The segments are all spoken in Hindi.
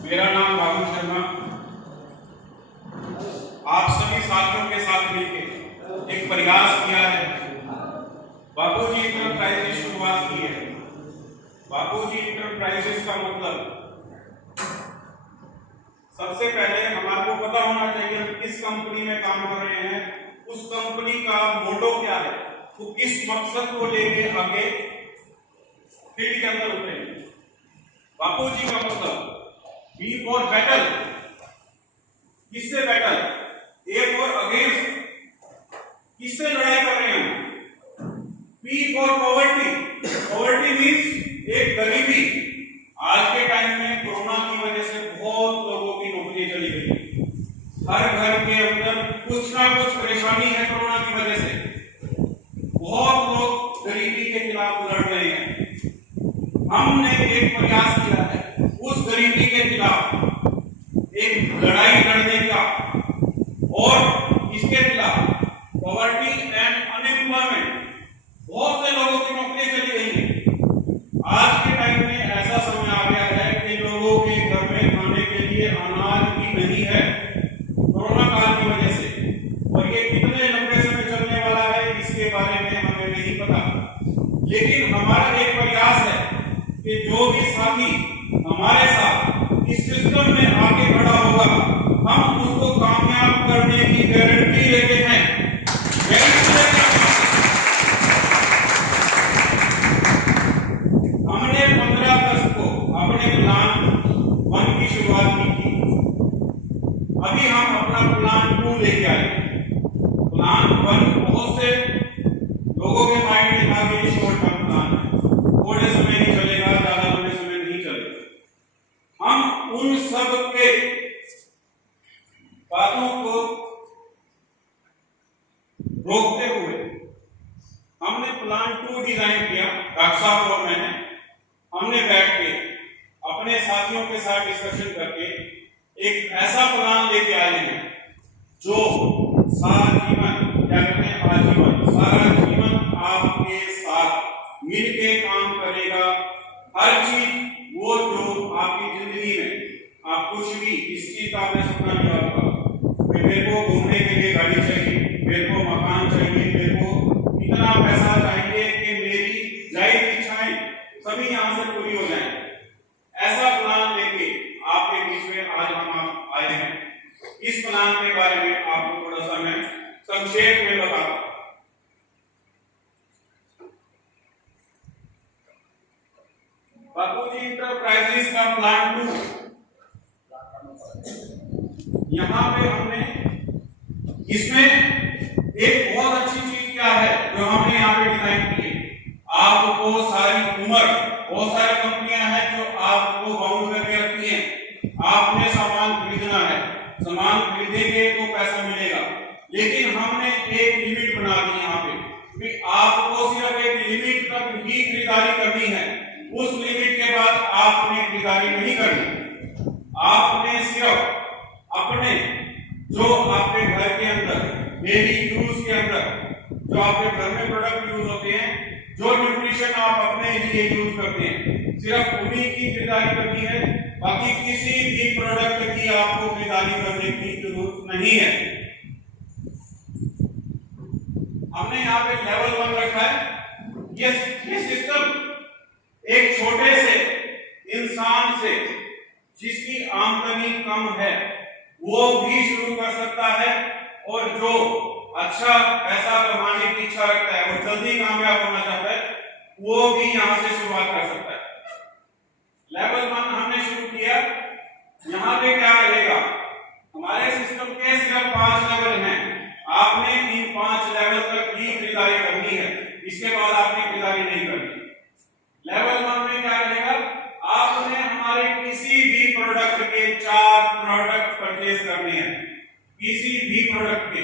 मेरा नाम बाबू शर्मा। आप सभी साथियों के साथ मिलकर एक प्रयास किया है। बापूजी इंटरप्राइजेज की शुरुआत की है। बापूजी इंटरप्राइजेज का मतलब सबसे पहले हमारे को पता होना चाहिए हम किस कंपनी में काम कर रहे हैं, उस कंपनी का मोटो क्या है, वो किस मकसद को लेके आगे फील्ड के अंदर उतरेंगे। बापूजी का मतलब बी फॉर बैटल, किससे बैटल, ए फॉर अगेंस्ट, किससे लड़ाई कर रहे हैं। P for poverty, poverty means एक गरीबी। आज के टाइम में कोरोना की वजह से बहुत लोगों की नौकरी चली गई। हर घर के अंदर कुछ ना कुछ परेशानी है कोरोना की वजह से। बहुत लोग गरीबी के खिलाफ लड़ रहे हैं। हमने एक प्रयास किया है उस गरीबी के खिलाफ एक लड़ाई लड़ने का, और इसके खिलाफ पॉवर्टी एंड अनएम्प्लॉयमेंट, बहुत से लोगों की नौकरियां चली गई हैं। आज के टाइम में ऐसा समय आ गया है कि लोगों के घर में खाने के लिए अनाज भी नहीं है कोरोना काल की वजह से। और ये कितने लंबे समय चलने वाला है इसके बारे में हमें नहीं पता, लेकिन हमारा एक प्रयास है कि जो भी साथी हमारे साथ इस सिस्टम में आगे बढ़ा होगा हम उसको कामयाब करने की गारंटी लेते हैं। हमने 15 अगस्त को अपने प्लान 1 की शुरुआत की थी। अभी हम अपना प्लान 2 लेके आए। प्लान 1 बहुत से लोगों के माइंड में था कि शॉर्ट टर्म प्लान है, थोड़े समय नहीं चलेगा, ज्यादा लंबे समय नहीं चलेगा। हम उन सब के बातों को रोकते हुए हमने प्लान 2 डिजाइन किया। डॉक्टर साहब और मैंने हमने बैठ के अपने साथियों के साथ डिस्कशन करके एक ऐसा प्लान लेके आए हैं जो सारा जीवन, क्या कहते हैं, आजीवन, सारा जीवन आपके साथ मिलके काम करेगा। हर चीज वो जो आपकी जिंदगी में आप कुछ भी इस चीज का आपने सपना लिया होगा कि मेरे को घूमने के लिए गाड़ी चाहिए, मेरे को मकान चाहिए, मेरे को इतना पैसा चाहिए कि मेरी जायज इच्छाएं सभी यहां से पूरी हो जाएं। ऐसा प्लान लेके आपके बीच में आज हम आए हैं। इस प्लान के बारे में आपको थोड़ा सा मैं संक्षेप में बताता हूं। बापूजी इंटरप्राइजेज का प्लान 2, यहां पे हमने इसमें एक बहुत अच्छी चीज क्या है जो हमने यहाँ पे डिजाइन की है। आपको सारी उम्र, बहुत सारी कंपनियां हैं जो आपको बाउंड करके रखती हैं। आपने सामान खरीदना है, सामान खरीदेंगे तो पैसा मिलेगा, लेकिन हमने एक लिमिट बना दी यहाँ पे कि आपको सिर्फ एक लिमिट तक ही खरीदारी करनी है। उस लिमिट के बाद आपने खरीदारी नहीं करनी। आपने सिर्फ अपने जो आपके घर के अंदर डेली यूज के अंदर जो आपके घर में प्रोडक्ट यूज होते हैं, जो न्यूट्रिशन आप अपने लिए यूज करते हैं, सिर्फ उन्हीं की खरीदारी करनी है। बाकी किसी भी प्रोडक्ट की आपको खरीदारी करने की जरूरत नहीं है। हमने यहाँ पे लेवल 1 रखा है। ये सिस्टम एक छोटे से इंसान से जिसकी आमदनी कम है वो भी शुरू कर सकता है, और जो अच्छा पैसा कमाने की इच्छा रखता है, वो जल्दी कामयाब होना चाहता है, वो भी यहां से शुरुआत कर सकता है। लेवल 1 हमने शुरू किया। यहां पे क्या रहेगा, हमारे सिस्टम के सिर्फ 5 लेवल हैं। आपने इन 5 लेवल तक ही खरीदारी करनी है, इसके बाद आपने खरीदारी नहीं करनी। लेवल 1 में क्या रहेगा, आपने हमारे किसी भी प्रोडक्ट के 4 प्रोडक्ट परचेज करने हैं, किसी भी प्रोडक्ट के।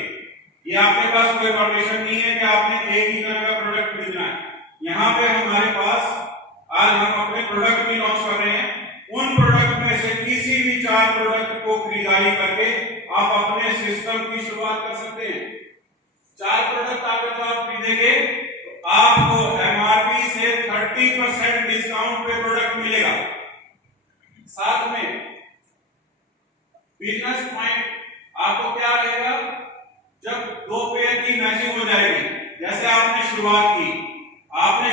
ये आपके पास कोई परमिशन नहीं है कि आपने एक ही तरह का प्रोडक्ट खरीदना है। यहाँ पे हमारे पास आज हम अपने प्रोडक्ट भी लॉन्च कर रहे हैं। उन प्रोडक्ट में से किसी भी 4 प्रोडक्ट को खरीदारी करके आप अपने सिस्टम की शुरुआत कर सकते हैं। 4 प्रोडक्ट अगर आप खरीदेंगे तो आपको एमआरपी से 30% डिस्काउंट पे प्रोडक्ट मिलेगा। साथ में बिजनेस पॉइंट आपको क्या रहेगा, जब दो पेयर की मैचिंग हो जाएगी, जैसे आपने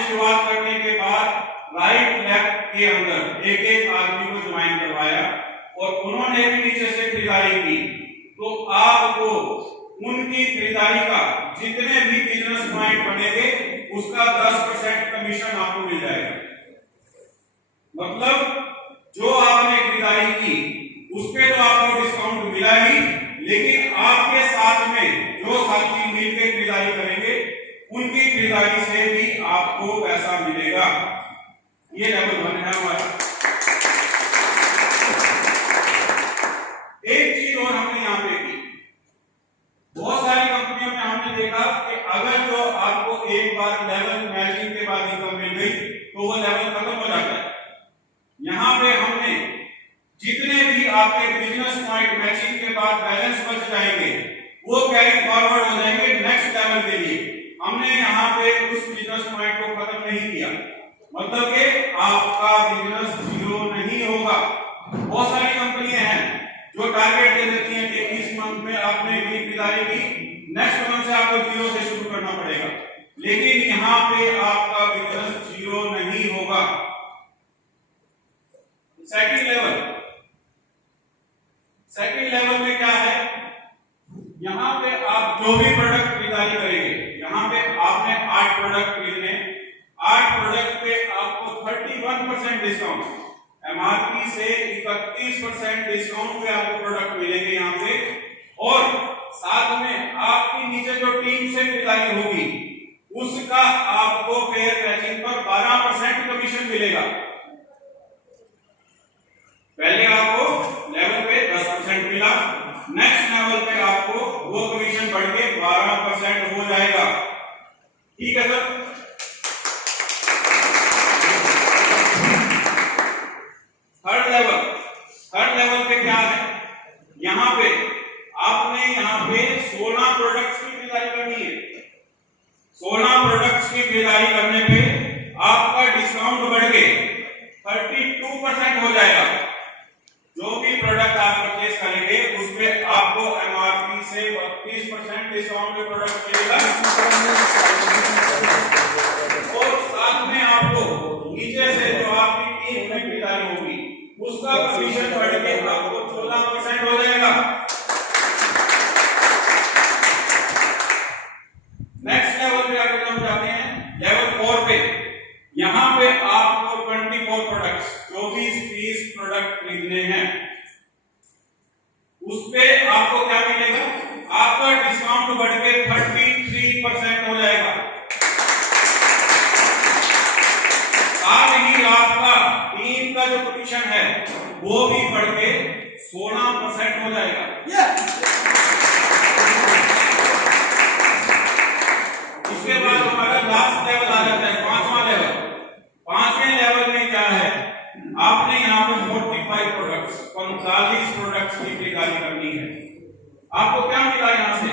शुरुआत करने के बाद राइट लेफ्ट के अंदर एक एक आदमी को ज्वाइन करवाया और उन्होंने भी नीचे से खरीदारी की, तो आपको उनकी खरीदारी का जितने भी बिजनेस पॉइंट बनेंगे उसका 10% कमीशन आपको मिल जाएगा। मतलब जो आपने खरीदारी की उस पे तो आपको डिस्काउंट मिला ही, लेकिन आपके साथ में जो साथी मिलकर खरीदारी करेंगे उनकी खरीदारी से भी आपको पैसा मिलेगा। ये लेवल 1 है हमारा। एक चीज और हमने यहां पे की, बहुत सारी कंपनियों में हमने देखा कि अगर जो आपको एक बार लेवल मैचिंग के बाद इनकम मिल गई तो वो लेवल खत्म हो जाता है। यहां पे हमने जितने भी आपके बिजनेस पॉइंट मैचिंग के बाद बैलेंस बच जाएंगे वो कैरी फॉरवर्ड हो जाएंगे नेक्स्ट लेवल के लिए। हमने यहाँ पे उस बिजनेस पॉइंट को खत्म नहीं किया, मतलब कि आपका बिजनेस जीरो नहीं होगा। बहुत सारी कंपनियां हैं जो टारगेट दे देती हैं कि इस मंथ में आपने इतनी खरीदारी की, नेक्स्ट मंथ से आपको जीरो से शुरू करना पड़ेगा, लेकिन यहाँ पे आपका बिजनेस जीरो नहीं होगा। सेकंड लेवल में क्या है, यहाँ पे आप जो भी प्रोडक्ट खरीदारी करेंगे, यहाँ पे आपने 8 प्रोडक्ट खरीदने, 8 प्रोडक्ट पे आपको 31% डिस्काउंट, एमआरपी से 31% डिस्काउंट पे आपको प्रोडक्ट मिलेंगे यहाँ पे, और साथ में आपकी नीचे जो टीम से खरीदारी होगी उसका आपको पेयर मैचिंग पर 12% कमीशन मिलेगा। पहले आपको लेवल पे 10% मिला, नेक्स्ट लेवल पे आपको वो कमीशन बढ़ के 12% हो जाएगा। ठीक है सर। थर्ड लेवल पे क्या है, यहाँ पे आपने यहाँ पे 16 प्रोडक्ट्स की खरीदारी करनी है। 16 प्रोडक्ट्स की खरीदारी करने पे आपका डिस्काउंट बढ़ के 32% हो जाएगा। जो भी प्रोडक्ट आप परचेज करेंगे उस पे आपको एमआरपी से 32% डिस्काउंट पे प्रोडक्ट मिलेगा, और साथ में आपको नीचे से जो आपकी टीम में खरीदारी होगी उसका कमीशन बढ़ के आपको 14% हो जाएगा। नेक्स्ट लेवल पे आगे हम जाते हैं, लेवल 4 पे। यहाँ पे आपको 24 प्रोडक्ट्स 24 प्रोडक्ट खरीदने हैं, उस पे आपको क्या मिलेगा, आपका डिस्काउंट बढ़ के 33% हो जाएगा। साथ ही आपका टीम का जो कमीशन है वो भी बढ़ के 16% हो जाएगा। उसके बाद हमारा लास्ट लेवल आ जाता है, 5वां लेवल। 5वें लेवल में क्या है, आपने यहाँ पे 45 प्रोडक्ट्स 45 प्रोडक्ट्स की खरीदारी करनी है। आपको क्या मिला यहाँ से,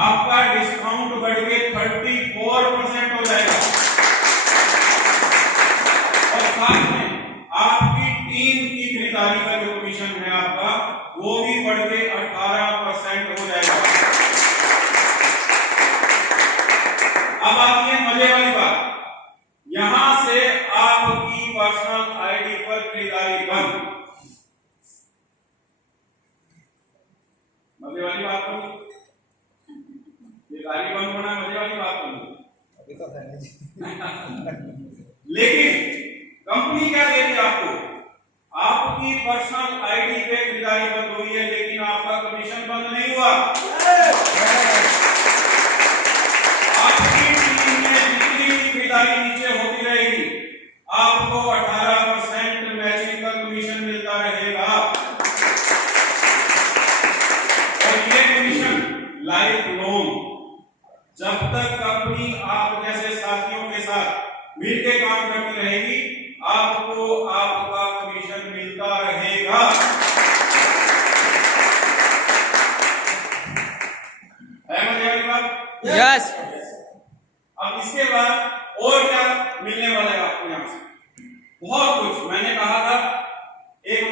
आपका डिस्काउंट बढ़ के 34% हो जाएगा, और साथ में आपकी टीम की खरीदारी का जो कमीशन है आपका वो भी बढ़ के 18% हो जाएगा। अब आती है मजे वाली बात, यहां से आपकी पर्सनल आईडी पर खरीदारी बंद। मजे वाली बात होगी, खरीदारी बंद होना मजे वाली बात होगी, अभी तो है लेकिन कंपनी क्या दे रही है आपको, आपकी पर्सनल आईडी पे खरीदारी बंद हुई है लेकिन आपका कमीशन बंद नहीं हुआ। आपकी टीम में जितनी भी खरीदारी नीचे होती रहेगी आपको 18% मैचिंग का कमीशन मिलता रहेगा, और ये कमीशन लाइफ लॉन्ग, जब तक कंपनी आप जैसे साथियों के साथ मिलकर काम करती रहेगी आपको आपका कमीशन मिलता रहेगा। है मजे वाली बात? यस। अब इसके बाद और क्या मिलने वाला है आपको यहाँ से, बहुत कुछ। मैंने कहा था एक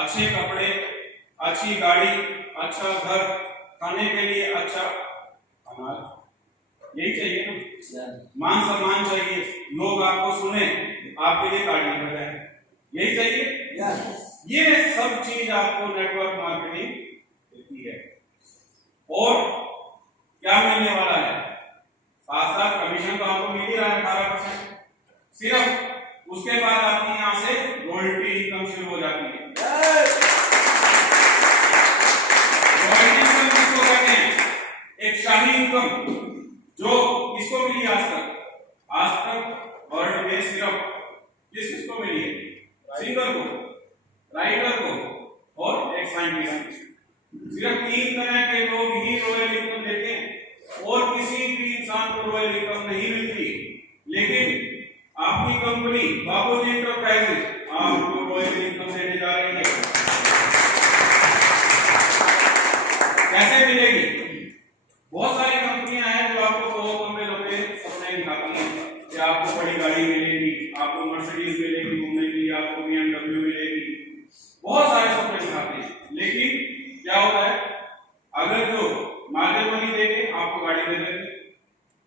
अच्छे कपड़े, अच्छी गाड़ी, अच्छा घर, खाने के लिए अच्छा अनाज, यही चाहिए ना। मान सम्मान चाहिए, लोग आपको सुने, आपके लिए तालियां बजाएं, यही चाहिए। ये सब चीज आपको नेटवर्क मार्केटिंग देती है। और क्या मिलने वाला है? साथ साथ कमीशन तो आपको मिल ही रहा है 18%। सिर्फ उसके बाद आपकी यहां से रॉयल्टी इनकम शुरू हो जाती है। रॉयल्टी इनकम किसको कहते हैं? एक शाही इनकम जो किसको मिली आज तक वर्ल्ड में सिर्फ किसको मिली है? सिंगर को, राइटर को और एक साइंटिस्ट। सिर्फ 3 तरह के लोग ही रॉयल इनकम देते हैं और किसी भी इंसान को रॉयल इनकम नहीं मिलती। लेकिन आपकी कंपनी बाबूजी एंटरप्राइजेज आपको रॉयल इनकम देने जा रही है। कैसे मिलेगी? बहुत सारी कंपनियां हैं जो आपको 100 कमरे लंबे सपने दिखाती हैं कि आपको बड़ी गाड़ी मिलेगी, आपको मर्सिडीज मिलेगी घूमने के लिए, आपको BMW मिलेगी, बहुत सारे सपने दिखाते हैं। लेकिन क्या होता है? अगर जो मार्जिन मनी देके आपको गाड़ी दे देते,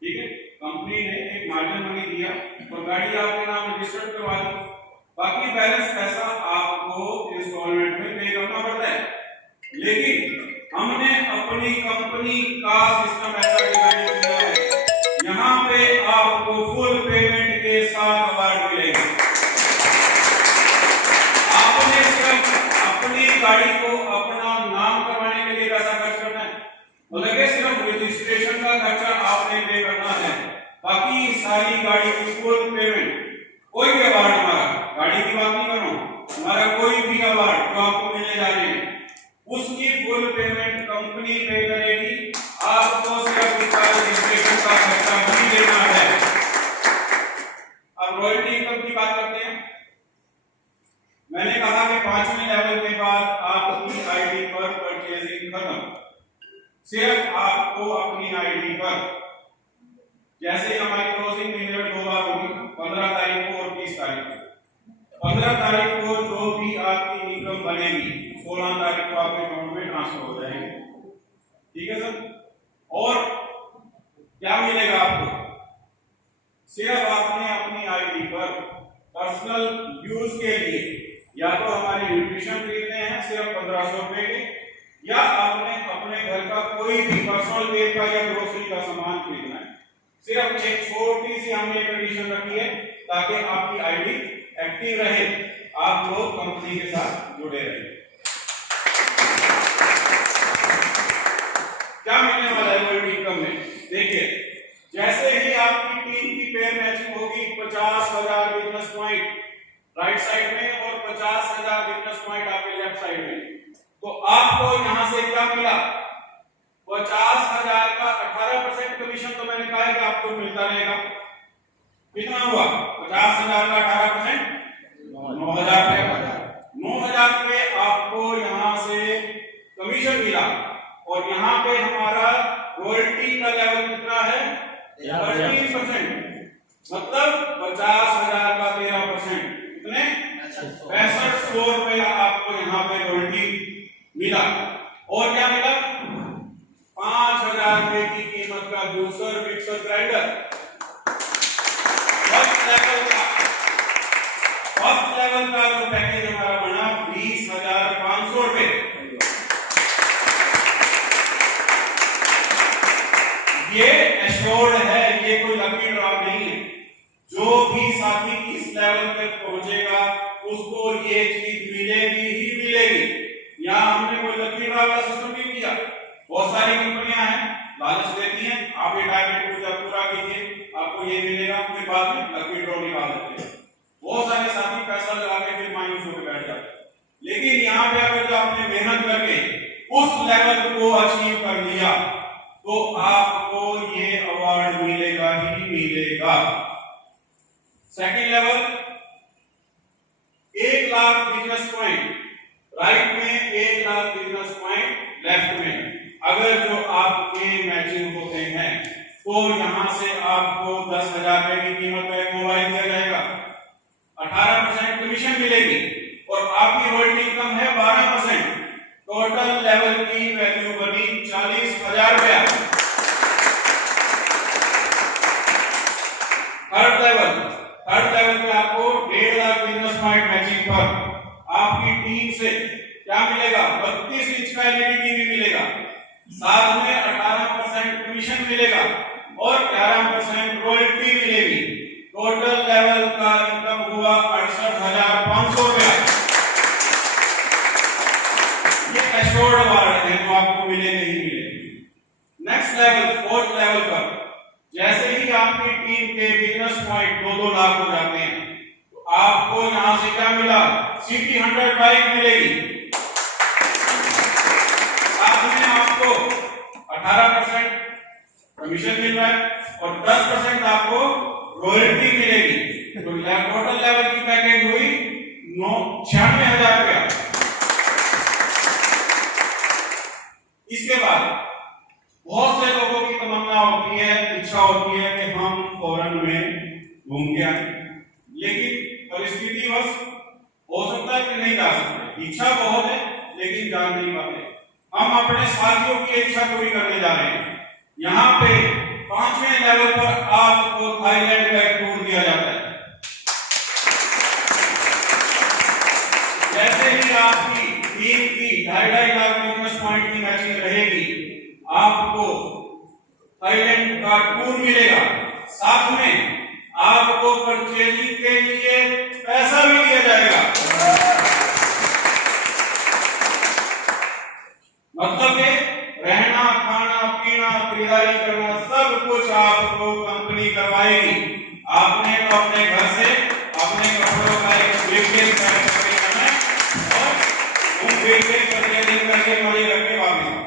ठीक है, कंपनी ने एक मार्जिन मनी दिया और गाड़ी आपके नाम रजिस्टर्ड करवा दी, बाकी बैलेंस पैसा आपको इंस्टॉलमेंट में पे करना पड़ता है। लेकिन हमने अपनी कंपनी का सिस्टम ऐसा डिजाइन किया है, यहाँ पे आपको फुल पेमेंट के साथ अवार्ड मिलेगा। आपने सिर्फ अपनी गाड़ी को अपना नाम करवाने के लिए पैसा खर्च करना है, लगे सिर्फ रजिस्ट्रेशन का खर्चा आपने पे करना है, बाकी सारी गाड़ी की फुल पेमेंट। कोई भी अवार्ड, हमारा गाड़ी की बात नहीं कर रहा हूं, हमारा कोई भी अवार्ड जो आपको मिलने जा रहे हैं उसकी फुल पेमेंट कंपनी पे करेगी, आपको सिर्फ उसका रजिस्ट्रेशन का खर्चा ही देना है। अब रॉयल्टी इनकम की बात करते हैं। मैंने कहा कि 5वें लेवल के बाद आपकी आईडी पर परचेजिंग खत्म, सिर्फ आपको अपनी आईडी पर, जैसे हमारी क्लोजिंग महीने में 2 बार होगी, 15 तारीख को और 30 तारीख को। 15 तारीख को जो भी आपकी इनकम बनेगी 16 तारीख को आपके अकाउंट में ट्रांसफर हो जाएगी, ठीक है सर। और क्या मिलेगा आपको? सिर्फ आपने अपनी आईडी पर पर्सनल यूज के लिए या तो हमारे न्यूट्रिशन खरीदने हैं सिर्फ 1500 रुपए के, या आपने अपने घर का कोई भी पर्सनल केयर का या ग्रोसरी का सामान खरीदना है, सिर्फ एक छोटी सी हमने कंडीशन रखी है ताकि आपकी आईडी एक्टिव रहे, आप लोग कंपनी के साथ जुड़े रहे। क्या मिलने वाला है वर्ल्ड इनकम में? देखिए, जैसे ही आपकी टीम की पेयर मैचिंग होगी, 50,000 बिजनेस पॉइंट राइट साइड में और 50,000 बिजनेस पॉइंट आपके लेफ्ट साइड में, तो आपको यहां से क्या मिला? 50,000 का 18% कमीशन तो मैंने कहा है कि आपको मिलता रहेगा। कितना हुआ? 50,000 का 18%, 9,000 रुपए। 9,000 रुपए आपको यहां से कमीशन मिला और यहाँ पे हमारा रॉयल्टी का लेवल कितना है? 13%, मतलब 50,000 का 13%, कितने? 6500 रुपए आपको यहाँ पे रॉयल्टी मिला। और क्या मिला? 5,000 रुपए की कीमत का juicer mixer grinder first level का जो पैकेज हमारा बना 20,500 रुपए। ये एश्योर्ड है, ये कोई लकी ड्रॉ नहीं है। जो भी साथी इस लेवल तक पहुंचेगा उसको ये चीज मिलेगी ही मिलेगी। यहाँ हमने कोई लकी ड्रॉ का सिस्टम नहीं किया। बहुत सारी कंपनियां हैं, लालच देती हैं, आप ये टारगेट पूरा कीजिए आपको ये मिलेगा, फिर बाद में लकी ड्रॉ निकाल देते हैं। बहुत सारे साथी पैसा लगा के फिर मायूस होकर बैठ जाते हैं। लेकिन यहाँ पे अगर जो आपने मेहनत करके उस लेवल को अचीव कर लिया तो आपको ये अवार्ड मिलेगा ही मिलेगा। Second level, 1 lakh business point right में, 1 लाख बिजनेस पॉइंट लेफ्ट में। अगर जो आपके मैचिंग होते हैं तो यहां से आपको 10,000 रुपए की कीमत का एक मोबाइल दिया जाएगा, 18% कमीशन मिलेगी और आपकी रॉयल्टी इनकम है टीम से क्या मिलेगा, 32 इंच का एलईडी टीवी मिलेगा, साथ में 18% कमीशन मिलेगा और 11% रॉयल्टी मिलेगी। टोटल लेवल का इनकम हुआ 68,500 रुपया। ये एश्योर्ड अवार्ड है जो आपको मिलेंगे ही मिलेंगे। नेक्स्ट लेवल, फोर्थ लेवल पर जैसे ही आपकी टीम के बिजनेस पॉइंट 2-2 लाख हो जाते हैं तो आपको यहां से क्या मिला, सिटी 100 बाइक मिलेगी, साथ में आपको 18% कमीशन मिल रहा है और 10% आपको रॉयल्टी मिलेगी। तो टोटल लेवल की पैकेज हुई 96,000 रुपया। इसके बाद बहुत से लोगों की तमन्ना होती है, इच्छा होती है कि हम फॉरेन में घूम के आए, लेकिन परिस्थिति बस हो सकता है कि नहीं जा सकते। इच्छा बहुत है लेकिन जा नहीं पाते। हम अपने साथियों की इच्छा पूरी करने जा रहे हैं। यहाँ पे 5वें लेवल पर आपको थाईलैंड का एक टूर दिया जाता है। जैसे ही आपकी टीम की 2.5 लाख बिजनेस पॉइंट की मैचिंग रहेगी, आपको थाईलैंड का टूर मिलेगा, साथ में आपको परचेजिंग के लिए पैसा भी दिया जाएगा। मतलब ये रहना, खाना, पीना, खरीदारी करना सब कुछ आपको कंपनी करवाएगी। आपने तो अपने घर से अपने कपड़ों का एक ब्रीफकेस पैक करके जाना है और उन ब्रीफकेस परचेजिंग करके मजे करके वापस आना।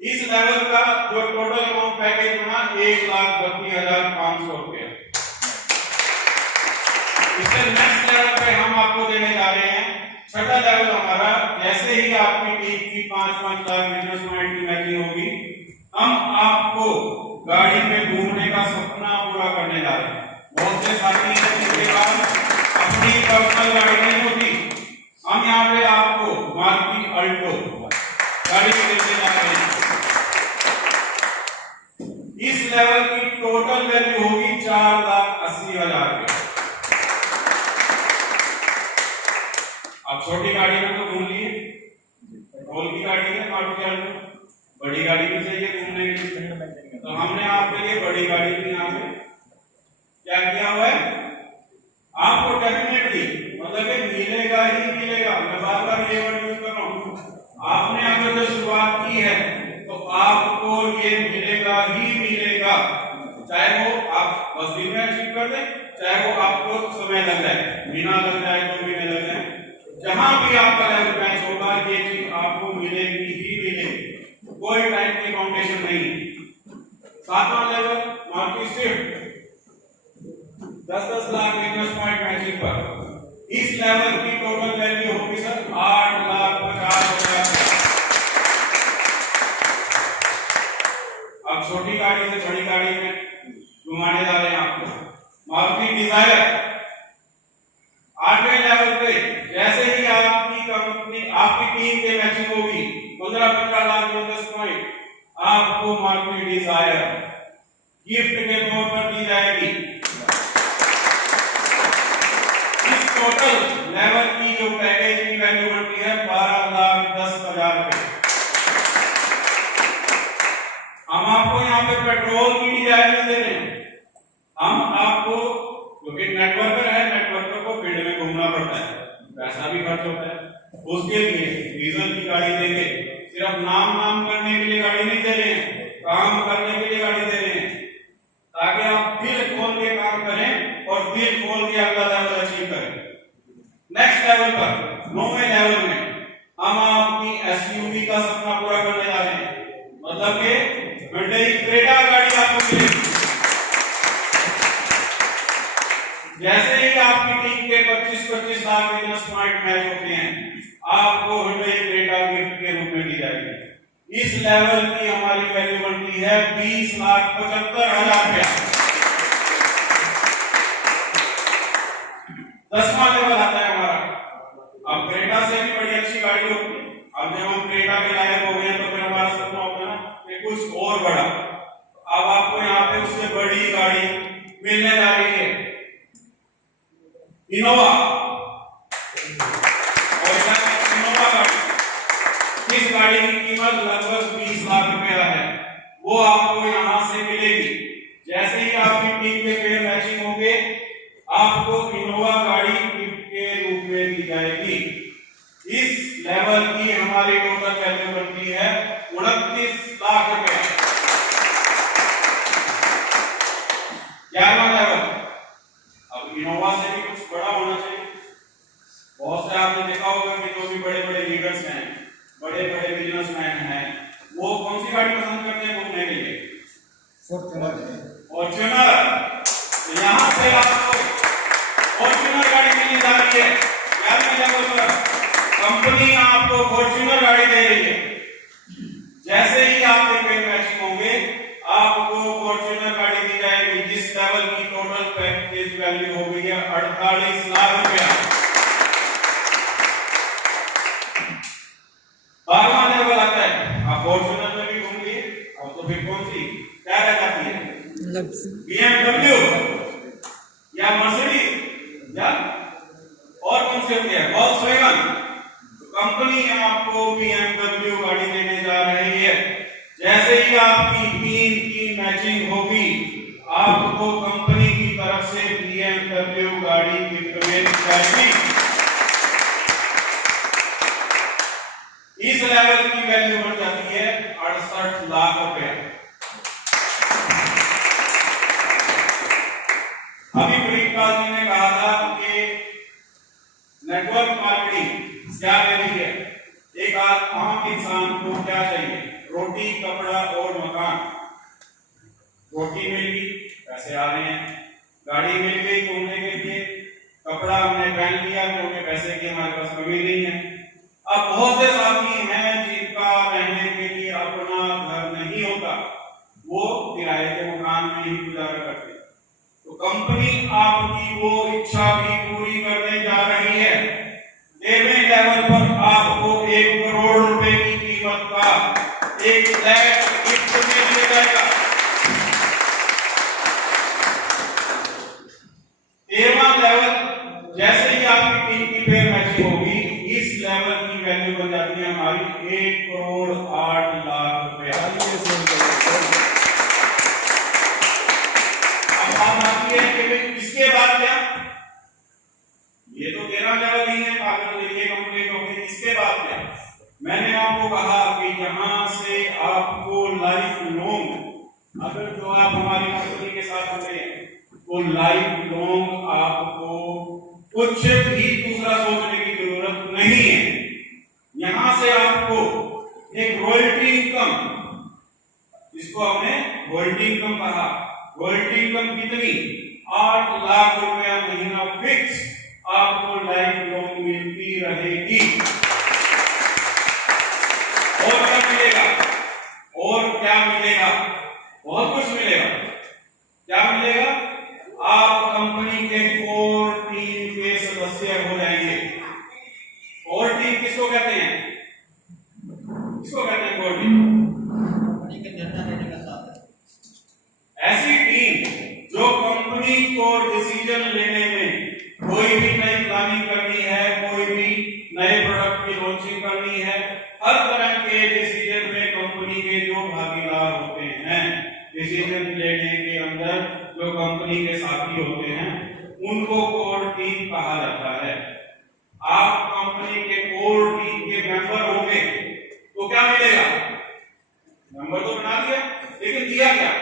इस लेवल का जो टोटल अमाउंट पैकेज बना 1,32,500 रुपया। इससे नेक्स्ट लेवल पे हम आपको देने जा रहे हैं छठा लेवल हमारा। जैसे ही आपकी टीम की 5-5 लाख बिजनेस पॉइंट की मैचिंग होगी, हम आपको गाड़ी में घूमने का सपना पूरा करने जा रहे हैं। बहुत से साथी हैं जिनके पास अपनी पर्सनल गाड़ी नहीं होती, हम यहाँ पे आपको मारुति अल्टो गाड़ी देने जा रहे हैं। इस लेवल की टोटल वैल्यू होगी 4,80,000 रुपये। अब छोटी गाड़ी में तो घूम लिए, पेट्रोल की गाड़ी है मारुति अल्टो, बड़ी गाड़ी भी चाहिए घूमने के लिए, तो हमने आपके लिए बड़ी गाड़ी भी यहाँ पे क्या किया हुआ है, आपको डेफिनेटली मतलब मिलेगा ही मिलेगा। मैं बार बार ये वर्ड यूज कर रहा हूँ, आपने अगर जो शुरुआत की है तो आपको ये मिलेगा ही मिलेगा, चाहे वो आप 10 दिन में अचीव कर दें, चाहे वो आपको समय लग जाए, महीना लग जाए, 2 महीने लग जाए, जहां भी आपका लेवल मैच होगा ये चीज आपको मिलेगी ही मिलेगी, कोई टाइम की काउंटेशन नहीं। 7वां level Maruti Swift 10-10 lakh business point matching पर। इस लेवल की टोटल वैल्यू होगी सर 8,50,000। अब छोटी गाड़ी से बड़ी गाड़ी में घुमाने जा रहे हैं आपको मारुति डिजायर 8वें लेवल पे। जैसे ही आपकी कंपनी आपकी टीम के मैचिंग होगी 15-15 लाख बिजनेस पॉइंट आपको मारुति डिजायर गिफ्ट के तौर पर दी जाएगी। इस टोटल लेवल की जो पैकेज की वैल्यू बनती है 12,10,000 रुपए। हम आपको यहाँ पे पेट्रोल की डिजायर नहीं दे रहे हैं, हम आपको क्योंकि नेटवर्कर है, नेटवर्कर को फील्ड में घूमना पड़ता है, पैसा भी खर्च होता है, उसके लिए डीजल की गाड़ी देंगे। सिर्फ नाम करने के लिए गाड़ी नहीं दे रहे हैं, काम करने के लिए गाड़ी दे रहे हैं, ताकि आप दिल खोल के काम करें और दिल खोल के अगला लेवल अचीव करें। नेक्स्ट लेवल पर 9वें लेवल में हम आपकी एसयूवी का सपना पूरा करने जा रहे हैं। मतलब कि Hyundai क्रेटा गाड़ी आपको मिलेगी। जैसे ही आपकी टीम के 25-25 लाख बिजनेस पॉइंट मैच होते हैं, आपको Hyundai क्रेटा गिफ्ट के रूप में दी जाएगी। इस लेवल की हमारी वैल्यू बनती है 20,75,000 रुपया। 10वां लेवल आता है हमारा। अब क्रेटा से भी बड़ी अच्छी गाड़ी होगी। अब जब हम क्रेटा के लायक हो गए तो फिर हमारा सपना होता है कि कुछ और बड़ा। अब आपको यहाँ पे उससे बड़ी गाड़ी मिलने जा रही है, इनोवा गाड़ी की कीमत लगभग 20 लाख रुपया है, वो आपको यहां से मिलेगी। जैसे ही आपकी टीम के पेयर मैचिंग होंगे, आपको इनोवा गाड़ी गिफ्ट के रूप में दी जाएगी। इस लेवल की हमारी टोटल वैल्यू बनती है 29 लाख रुपया। 11वां लेवल, अब इनोवा से भी कुछ बड़ा होना चाहिए। बहुत से आपने देखा होगा कि जो भी बड़े बड़े लीडर्स हैं, बड़े बड़े बिजनेसमैन हैं, वो कौन सी गाड़ी पसंद करते हैं घूमने के लिए? फॉर्च्यूनर। तो यहाँ से आपको फॉर्च्यूनर गाड़ी मिलने जा रही है। कंपनी आपको फॉर्च्यूनर गाड़ी दे रही है। जैसे ही आपके पेयर मैचिंग होंगे, आपको फॉर्च्यूनर गाड़ी दी जाएगी, जिस लेवल की टोटल पैकेज वैल्यू हो गई है 48 लाख रुपया। 12वां लेवल आता है, आप फॉर्च्यूनर में भी घूम लिए, अब तो फिर कौन सी क्या कहती है? BMW या मर्सिडीज या और कौन सी होती है? वॉल्क्सवैगन। कंपनी आपको BMW गाड़ी देने जा रही है। जैसे ही आपकी टीम की मैचिंग होगी, आपको कंपनी की तरफ से BMW गाड़ी गिफ्ट में दी जाएगी। इस लेवल की वैल्यू बढ़ जाती है 68 लाख रुपया। अभी प्रियंका जी ने कहा था कि नेटवर्क मार्केटिंग क्या दे रही है? एक आम इंसान को क्या चाहिए? रोटी, कपड़ा और मकान। रोटी मिल गई, पैसे आ रहे हैं, गाड़ी मिल गई घूमने के लिए, कपड़ा हमने पहन लिया क्योंकि पैसे की हमारे पास कमी नहीं है। अब बहुत से साथी हैं जिनका रहने के लिए अपना घर नहीं होता, वो किराए के मकान में ही गुजारा करते हैं। तो कंपनी आपकी वो इच्छा भी पूरी करने जा रही है। 13वें लेवल पर आपको 1 करोड़ रुपए की कीमत का एक फ्लैट गिफ्ट में दिया जाएगा। 13वां लेवल, जैसे ही आपकी टीम की पेयर मैचिंग होगी, इस लेवल की वैल्यू बन जाती है हमारी 1 करोड़ 8 लाख रुपया। अब बात आती है कि इसके बाद क्या? ये तो 13 लेवल ही है, ये कंप्लीट होगी। इसके बाद क्या? मैंने आपको कहा कि यहां से आपको लाइफ लॉन्ग, अगर जो आप हमारी कंपनी के साथ होते हैं, तो लाइफ लॉन्ग आपको कुछ भी दूसरा सोचने की जरूरत नहीं है। यहां से आपको एक रॉयल्टी इनकम, जिसको हमने रॉयल्टी इनकम कहा, रॉयल्टी इनकम कितनी? 8 लाख रुपया महीना फिक्स आपको लाइफ लॉन्ग मिलती रहेगी। और क्या मिलेगा? और क्या मिलेगा? बहुत कुछ मिलेगा। क्या मिलेगा? आप कंपनी के कोर टीम के सदस्य हो जाएंगे। कोर टीम किसको कहते हैं? किसको कहते हैं कोर टीम? कंपनी के निर्णय लेने का साथ है। ऐसी टीम जो कंपनी को डिसीजन लेने में, कोई भी नई प्लानिंग करनी है, कोई भी नए प्रोडक्ट की लॉन्चिंग करनी है, हर तरह के डिसीजन में कंपनी के जो भागीदार होते हैं, डिसीजन लेने के अंदर जो कंपनी के साथी होते हैं, उनको कोर टीम कहा जाता है। आप कंपनी के कोर टीम के मेंबर होंगे तो क्या मिलेगा? नंबर तो बना दिया, लेकिन दिया क्या?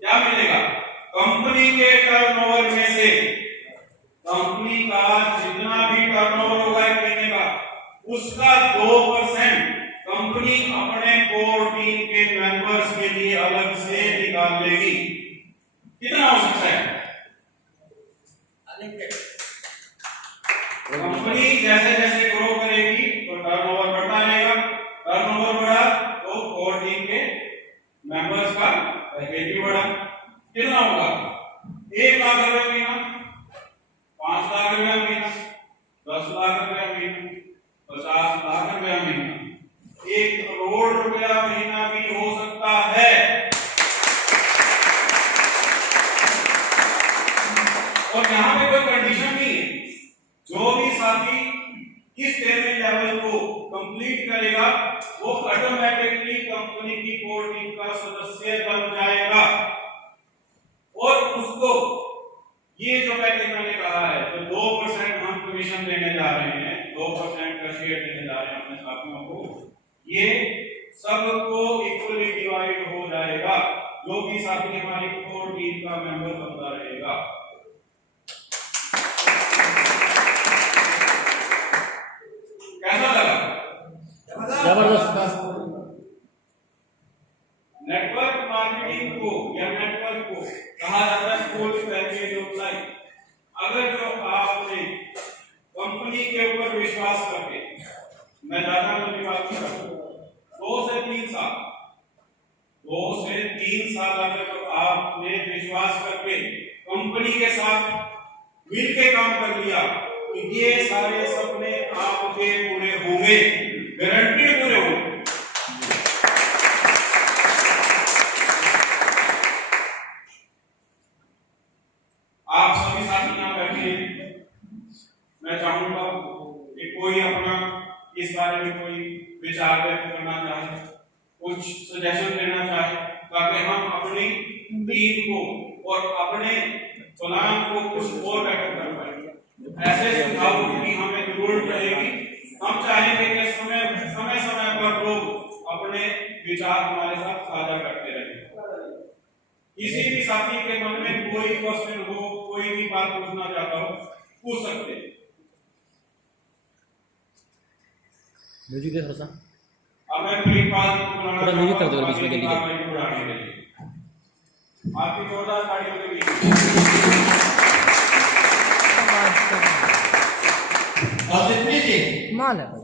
क्या मिलेगा? कंपनी के टर्नओवर में से कंपनी का जितना भी टर्नओवर होगा एक महीने का, उसका 2% कंपनी अपने कोर टीम के मेंबर्स के लिए अलग से निकाल लेगी। कितना हो सकता है? कंपनी जैसे जैसे ग्रो करेगी तो टर्नओवर बढ़ता रहेगा, टर्नओवर बढ़ा तो कोर टीम के मेंबर्स का पैकेज भी बढ़ा। कितना होगा? 1 लाख रुपए महीना, 5 लाख रुपए महीना, 10 लाख रुपए महीना, 50 लाख रुपए महीना, 1 करोड़ रुपया महीना भी हो सकता है। और यहां पे कोई कंडीशन नहीं है। जो भी साथी इस पेमेंट लेवल को कंप्लीट करेगा वो ऑटोमेटिकली कंपनी की कोर टीम का सदस्य बन जाएगा और उसको ये जो पैकेज मैंने कहा है तो 2% हम कमीशन देने जा रहे हैं, 2% का शेयर देने जा रहे हैं अपने साथियों को, ये सबको इक्वली डिवाइड हो जाएगा। जो भी साथी हमारी कोर टीम का मेंबर बनता रहेगा। कैसा लगा? जबरदस्त। नेटवर्क मार्केटिंग को या नेटवर्क को कहा जाता है फुल पैकेज ऑफ लाइफ। अगर जो आपने कंपनी के ऊपर विश्वास करके, मैं ज्यादा लंबी बात नहीं करूंगा, 2 से 3 साल अगर तो आपने विश्वास करके कंपनी के साथ मिलके काम कर लिया तो ये सारे सपने आपके पूरे होंगे, गारंटी पूरे होंगे। आप सभी साथी यहाँ बैठे हैं, मैं चाहूंगा कि कोई अपना इस बारे में कोई विचार व्यक्त करना चाहे, कुछ सजेशन देना चाहे, ताकि हम अपनी टीम को और अपने प्लान को कुछ और बेटर कर पाए। ऐसे सुझाव की हमें जरूरत रहेगी। हम चाहेंगे कि समय समय पर लोग अपने विचार हमारे साथ साझा करते रहें। किसी भी साथी के मन में कोई क्वेश्चन हो, कोई भी बात पूछना चाहता हो, पूछ सकते हैं। म्यूजिक दे थोड़ा सा। अब मैं थोड़ा म्यूजिक कर दो बीच में जल्दी। आपकी 14 गाड़ी बजेगी। माल है भाई।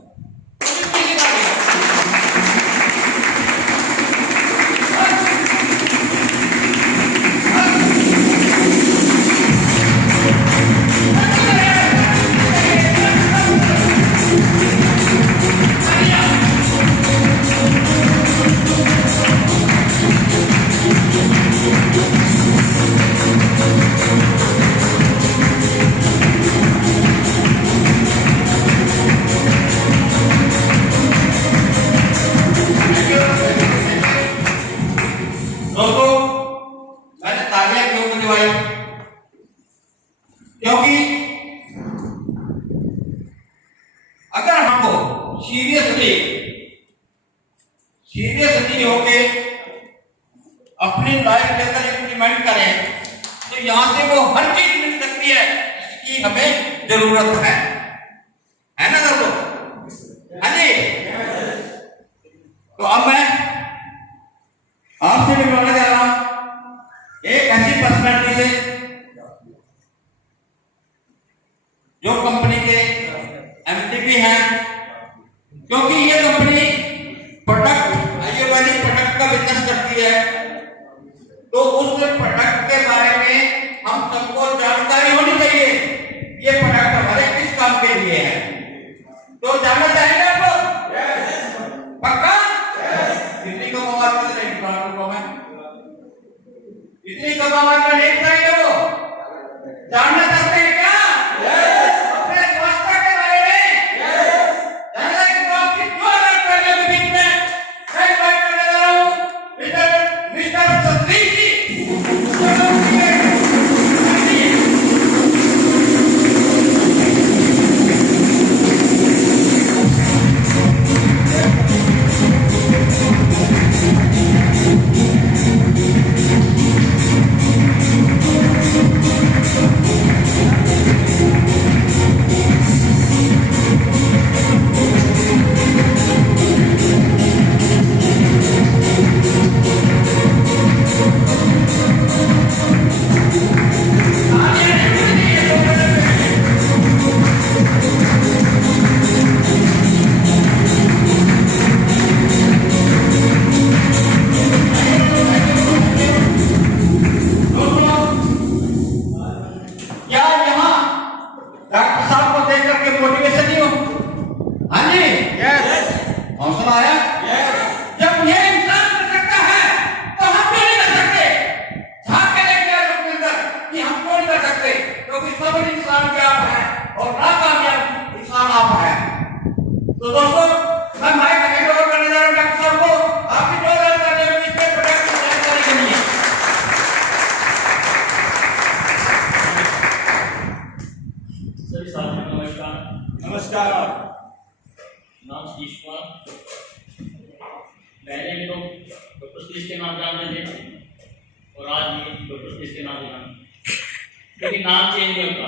क्योंकि अगर हमको सीरियसली होके अपनी लाइफ के अंदर इंप्लीमेंट करें तो यहां से वो हर चीज मिल सकती है जिसकी हमें जरूरत है ना दोस्तों? हाँ जी। तो अब मैं आपसे मिलवाने जा रहा हूं एक ऐसी पर्सनैलिटी से जो कंपनी के एमटीपी हैं, क्योंकि ये कंपनी आयुर्वेदिक प्रोडक्ट का बिजनेस करती है, तो उस प्रोडक्ट के बारे में हम सबको जानकारी होनी चाहिए। ये प्रोडक्ट हमारे किस काम के लिए है, तो जानना चाहेंगे आप लोग? पक्का? इतनी कम आवाज में नहीं बोलूंगा मैं, इतनी कम आवाज में नहीं चाहिए। वो जानना चाहते हैं क्या? हौसला आया? जब ये इंसान कर सकता है तो हम क्यों नहीं कर सकते? झांक के लेके आए अपने अंदर कि हम क्यों नहीं कर सकते, क्योंकि सब इंसान क्या है और नाकामयाब इंसान आप है। तो दोस्तों मैं माइक हैंड ओवर करने जा रहा हूं डॉक्टर साहब को, आपकी जोरदार तालियां होगी इसके प्रोडक्ट की जानकारी के लिए। सभी साथियों को नमस्कार। नमस्कार। नाम सतीश कुमार। पहले भी लोग डॉक्टर सतीश के नाम जानते थे और आज भी डॉक्टर सतीश के नाम से जानते, लेकिन नाम चेंज नहीं होता,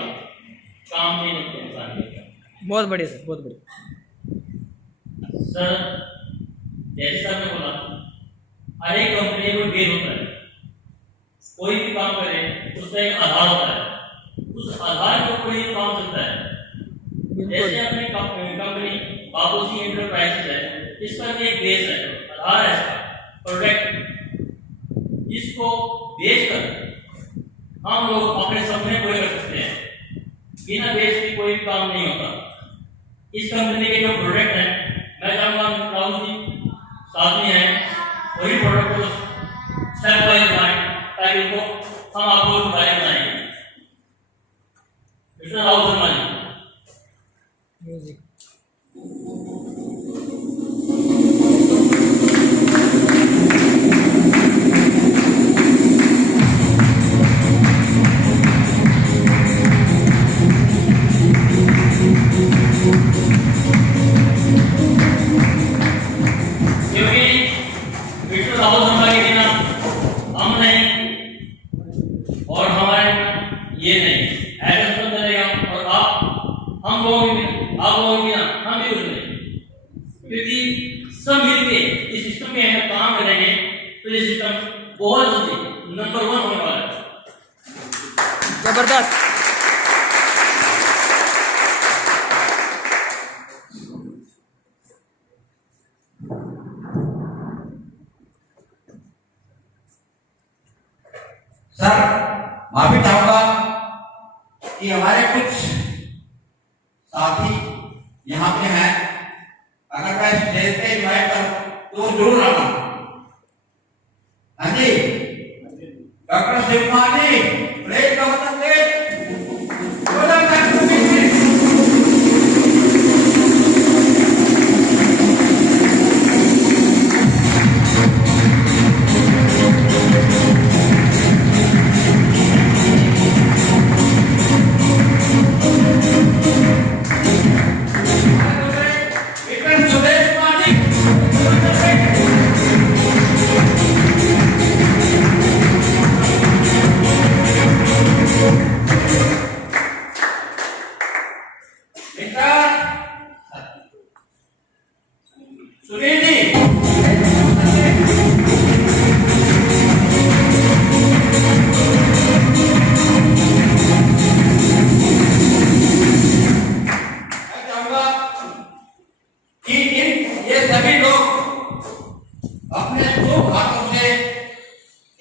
काम चेंज होते हैं इंसान के। बहुत बढ़िया सर, बहुत बढ़िया। सर जैसे सर ने बोला, हर एक कंपनी को बेस होता है, कोई भी काम करे उसका एक आधार होता है, उस आधार के ऊपर ये काम चलता है। जैसे अपनी कंपनी बाबूजी एंटरप्राइजेस है, इसका भी एक बेस है, आधार है इसका प्रोडक्ट, जिसको बेच कर हम लोग अपने सपने पूरे कर सकते हैं। बिना बेस के कोई काम नहीं होता। इस कंपनी के जो प्रोडक्ट हैं, मैं चाहूँगा राहुल जी साथ में हैं, वही प्रोडक्ट को स्टेप वाइज बनाएं ताकि उसको हम आपको बारे बताएंगे। मिस्टर राहुल शर्मा जी। म्यूजिक। ये नहीं एड्रेस बदल जाएगा और आप लोगों की ना हम भी कुछ नहीं, क्योंकि सब मिलके इस सिस्टम के अंदर काम करेंगे तो ये सिस्टम बहुत जल्दी नंबर 1 होने वाला है। जबरदस्त। सर माफी चाहूंगा कि हमारे कुछ साथी यहाँ पे हैं, अगर मैं स्टेज पे इनवाइट करूं तो जरूर आना। हाँ जी doctor Shiv Kumar ji, please doctor Sunil ji, मैं चाहूंगा कि ये सभी लोग अपने दो हाथों से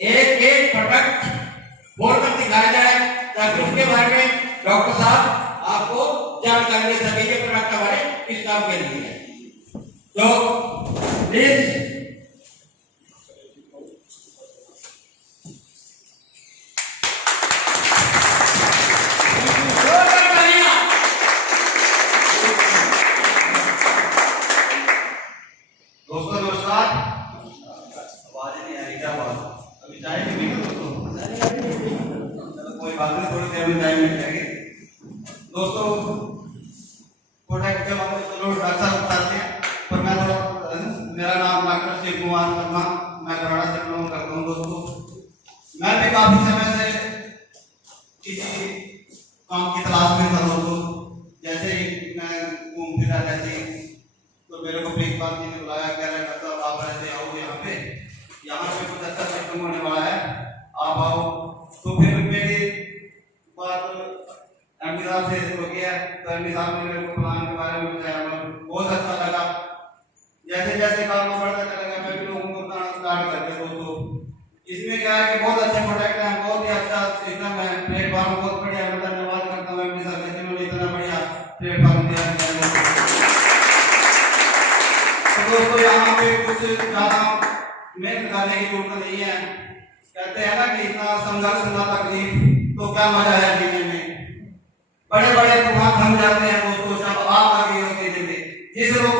एक एक प्रोडक्ट बोलकर दिखाया जाए ताकि उसके बारे में डॉक्टर साहब आपको जानकारी दे सके ये प्रोडक्ट हमारे किस काम के लिए है। तो प्लीज दोस्तों नमस्कार। आवाज नहीं आ रही, क्या बात? अभी चाय नहीं पी दोस्तों? कोई बात नहीं, थोड़ी देर में चाय मिल जाएगी। दोस्तों प्रोडक्ट के बारे में चलो डॉक्टर साहब बताते हैं, पर मैं मेरा नाम डॉक्टर शिव कुमार शर्मा, मैं कनाडा से बिलोंग करता हूँ। दोस्तों मैं भी काफी समय से किसी काम की तलाश में था दोस्तों, जैसे ही मैं घूम फिरा जैसे तो मेरे को प्रिंसिपल जी ने बुलाया, कह रहे डॉक्टर आप ऐसे आओ यहाँ पे कुछ अच्छा सिस्टम होने वाला है, आप आओ। तो फिर मेरी बात एमडी साहब से हो गया, तो एमडी साहब ने मेरे को प्लान के बारे में बताया, मुझे बहुत अच्छा लगा। जैसे जैसे काम बढ़ता चला गया मैं भी लोगों को बताना स्टार्ट कर दिया। दोस्तों इसमें क्या है कि बहुत अच्छे प्रोडक्ट हैं, बहुत ही अच्छा सिस्टम है, प्लेटफॉर्म बहुत बढ़िया। मैं धन्यवाद करता हूँ एमडी साहब का, जिन्होंने इतना बढ़िया प्लेटफॉर्म दिया है। तो दोस्तों यहाँ पे कुछ ज्यादा मेहनत करने की जरूरत नहीं है। कहते हैं ना कि इतना संघर्ष ना तकलीफ तो क्या मजा है जीने में। बड़े बड़े तूफान थम जाते हैं दोस्तों जब आग लगी होती है। जिस लोग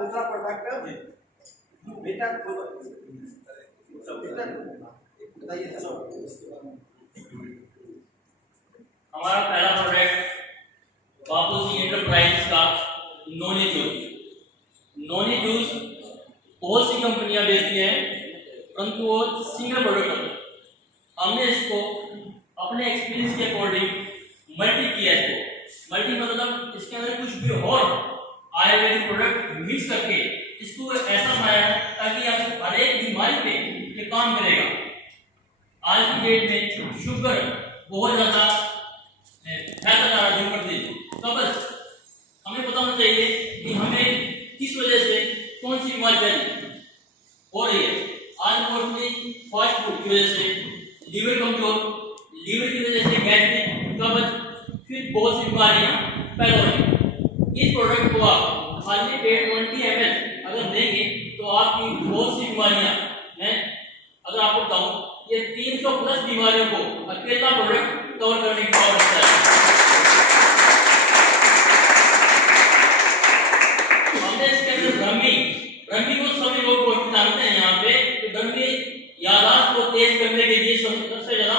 दूसरा प्रोडक्ट बेटा बताइए सर। हमारा पहला प्रोडक्ट बापूजी एंटरप्राइजेस का नोनी जूस। नोनी जूस बहुत सी कंपनियां बेचती हैं, परंतु वो सिंगल प्रोडक्ट होता है। हमने इसको अपने एक्सपीरियंस के अकॉर्डिंग मल्टी किया है। मल्टी मतलब इसके अंदर कुछ भी और आयुर्वेदिक प्रोडक्ट मिक्स करके इसको ऐसा बनाया है ताकि आपको हर एक बीमारी पे ये काम करेगा। आज की डेट में शुगर बहुत ज्यादा फैलता जा रहा है दिन प्रतिदिन। कब्ज हमें पता होना चाहिए कि हमें किस वजह से कौन सी बीमारी हो रही है। आज मोस्टली फास्ट फूड की वजह से लीवर कमजोर, लीवर की वजह से गैस्ट्रिक, कब्ज, फिर बहुत सी बीमारियां पैदा हो रही हैं। इस प्रोडक्ट को आप खाली पेट 20 ml अगर देंगे तो आपकी बहुत सी बीमारियां हैं। अगर आपको बताऊं ये 300 प्लस बीमारियों को अकेला प्रोडक्ट कवर करने की पावर रखता है। हमने इसके अंदर ब्रह्मी को सभी लोग जानते हैं। यहाँ पे तो ब्रह्मी याददाश्त को तेज करने के लिए सबसे ज्यादा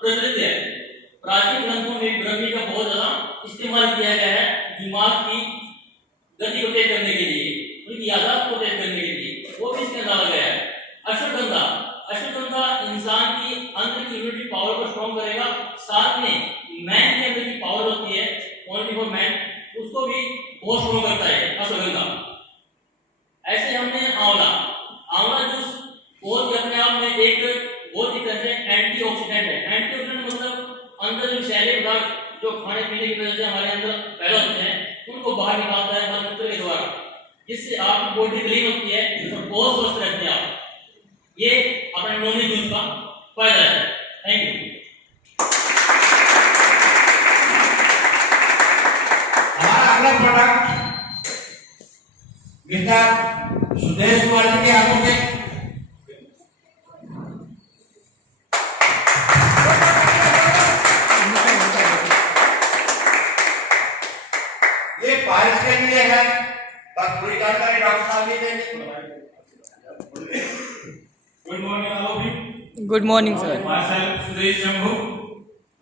प्रचलित है। प्राचीन ग्रंथों में ब्रह्मी का बहुत ज्यादा इस्तेमाल किया गया है दिमाग की गति को तेज करने के लिए, उनकी याददाश्त को तेज करने के लिए, वो भी इसके अंदर डाला गया है। अश्वगंधा इंसान की अंदर की इम्यूनिटी पावर को स्ट्रॉन्ग करेगा। साथ में मैन के अंदर की पावर होती है ओनली फॉर मैन, उसको भी बहुत स्ट्रॉन्ग करता है अश्वगंधा। ऐसे हमने आंवला जूस बहुत अपने आप में एक बहुत ही तरह से एंटीऑक्सीडेंट है। एंटीऑक्सीडेंट मतलब अंदर जो विषैले पदार्थ जो खाने पीने की वजह से हमारे अंदर पैदा होते हैं उनको बाहर निकालता है मलमूत्र के द्वारा, जिससे आपकी बॉडी क्लीन होती है और बहुत स्वस्थ रहते हैं आप। ये अपने नोनी जूस का फायदा है। Thank you. हमारा अगला प्रोडक्ट मिस्टर सुदेश कुमार जी के हाथों से ये पायल्स के लिए है। बस पूरी जानकारी डॉक्टर साहब भी देंगे। Good morning all of you. Good morning sir. My self Sudesh Shambhu,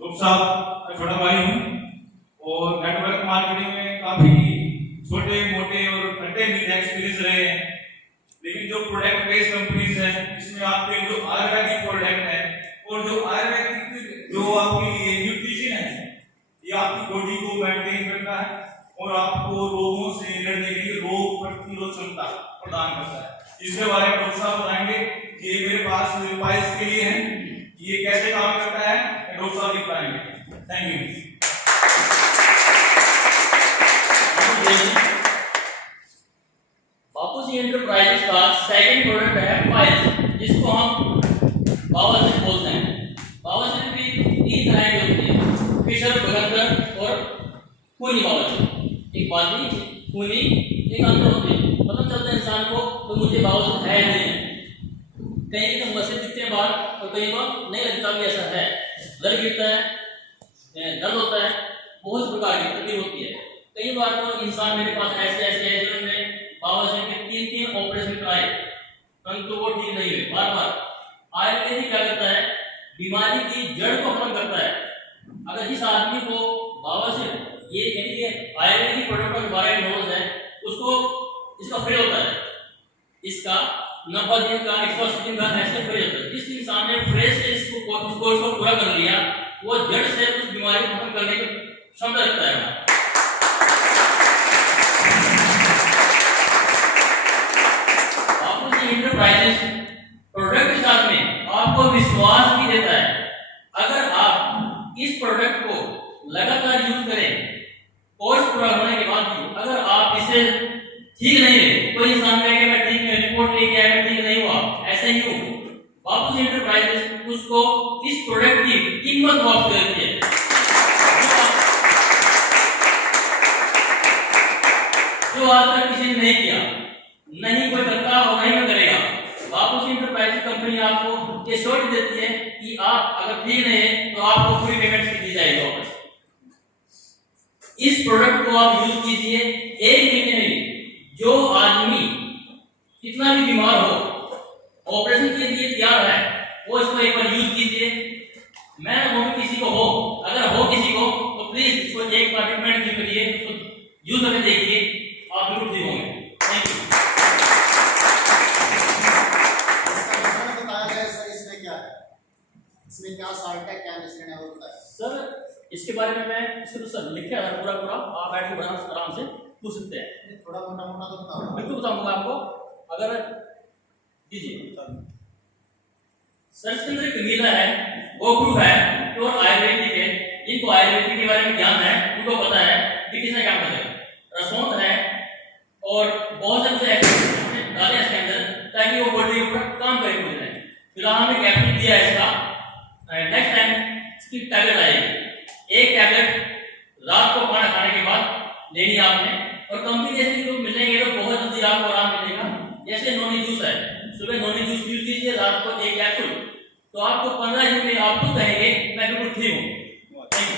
group साहब का छोटा भाई हूँ और नेटवर्क मार्केटिंग में काफी छोटे मोटे और खट्टे मीठे एक्सपीरियंस रहे हैं। लेकिन जो प्रोडक्ट बेस्ड कंपनीज है इसमें आपके जो आयुर्वेदिक प्रोडक्ट है और जो आयुर्वेदिक जो आपके लिए न्यूट्रिशन है ये आपकी बॉडी को मेंटेन करता है और आपको रोगों से लड़ने की रोग प्रतिरोध क्षमता प्रदान करता है। इसके बारे में डॉक्टर साहब बताएंगे कि ये मेरे पास पाइल्स के लिए है, ये कैसे काम करता है, डॉक्टर साहब बताएंगे। Thank you. बापूजी एंटरप्राइजेस का सेकंड प्रोडक्ट है पाइल्स, जिसको हम बावासीर बोलते हैं। बावासीर भी 3 तरह की होती है, फिशर, भगंदर और खूनी बावासीर। एक बादी खूनी एक अंदर होती है, पता चलता है इंसान को तो मुझे बावासीर है नहीं है। कहीं तो मस्जिद दिखते हैं बाहर और कहीं पर नहीं लगता भी ऐसा है। दर्द गिरता है, दर्द होता है, बहुत प्रकार की तकलीफ होती है। कई बार तो इंसान मेरे पास ऐसे है जिन्होंने बावासीर के 3 ऑपरेशन कराए परंतु वो ठीक नहीं हुए। बार बार आयुर्वेदिक क्या करता है, बीमारी की जड़ को खत्म करता है। अगर जिस आदमी को बावासीर ये आयुर्वेदिक प्रोडक्ट के बारे में नॉलेज है उसको इसका फ्री होता है, इसका 90 दिन का 180 दिन का ऐसे फ्री होता है। जिस इंसान ने फ्रेश से इसको कोर्स को पूरा कर लिया वो जड़ से उस बीमारी को खत्म करने की क्षमता रखता है। एंटरप्राइजेस प्रोडक्ट के साथ में आपको विश्वास भी देता है। अगर आप इस प्रोडक्ट को लगातार यूज करें कोर्स पूरा होने के बाद भी अगर आप इसे ठीक नहीं है, कोई इंसान कहेगा मैं ठीक है, रिपोर्ट लेके आया मैं ठीक नहीं हुआ, ऐसे ही हो। बापूजी एंटरप्राइजेस उसको इस प्रोडक्ट की कीमत वापस देती है। जो आज तक किसी ने नहीं किया, नहीं कोई करता और नहीं कोई करेगा। बापूजी एंटरप्राइजेस कंपनी आपको ये श्योरिटी देती है कि आप अगर ठीक नहीं है तो आपको पूरी पेमेंट दी जाएगी वापस। इस प्रोडक्ट को आप यूज कीजिए, 1 महीने में जो आदमी कितना भी बीमार हो, ऑपरेशन के लिए तैयार है, वो इसको एक बार यूज कीजिए। मैं वो भी किसी को हो, अगर हो किसी को तो प्लीज इसको एक बार ट्रीटमेंट करिए, उसको यूज करके देखिए, आप बिल्कुल ठीक होंगे। Thank you. बताया जाए सर, इसमें क्या है, इसमें क्या साल्ट है, क्या मिश्रण है, वो बताया सर इसके बारे में मैं इसको तो सर लिखा है पूरा पूरा, आप बैठ के आराम से पूछ सकते हैं। थोड़ा मोटा मोटा तो बताओ। बिल्कुल बताऊंगा आपको, अगर दीजिए सर। इसके अंदर एक मिला है, वो प्रूफ है, प्योर आयुर्वेदिक है। जिनको आयुर्वेदिक के बारे में ज्ञान है उनको पता है कि किसने क्या पता है। रसोंत है और बहुत से डाले इसके अंदर ताकि वो बॉडी के ऊपर काम करे पूरी तरह। फिलहाल हमने कैप्सूल दिया है इसका, नेक्स्ट टाइम इसकी टैबलेट आएगी। एक टैबलेट रात को खाना खाने के बाद लेनी है आपने, और कंपनी जैसे जो मिलेंगे तो बहुत जल्दी आपको आराम मिलेगा। जैसे नॉनी जूस है, सुबह नॉनी जूस यूज कीजिए, रात को एक कैप्सूल, तो आपको 15 दिन में आप खुद कहेंगे मैं बिल्कुल ठीक हूँ। Thank you.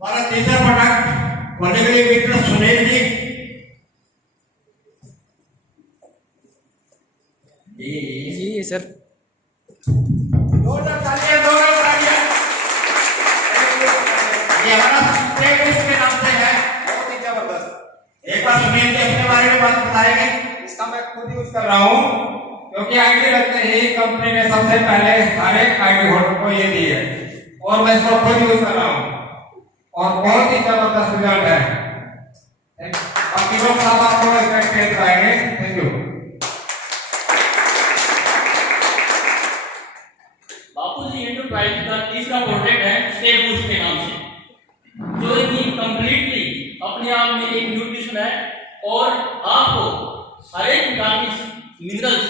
हमारा तीसरा प्रोडक्ट खोलने के लिए मित्र सुनील जी। जी सर। दो तालियां। ये हमारा स्प्रे के नाम से है, बहुत ही जबरदस्त। एक बार सुनील जी अपने बारे में बात बताएंगे। इसका मैं खुद यूज कर रहा हूँ, क्योंकि आईटी लगते ही कंपनी ने सबसे पहले हर एक आईटी होल्डर को ये दी है, और मैं इसको खुद यूज कर रहा हूँ और बहुत ही जबरदस्त रिजल्ट है। बाकी लोग सब आपको इसका एक्सपीरियंस बताएंगे। Thank you. बापूजी एंटरप्राइज का तीसरा प्रोडक्ट है स्टेप बूस्ट के नाम से, जो कि कंप्लीटली अपने आप में एक न्यूट्रिशन है, और आपको हर एक विटामिन मिनरल्स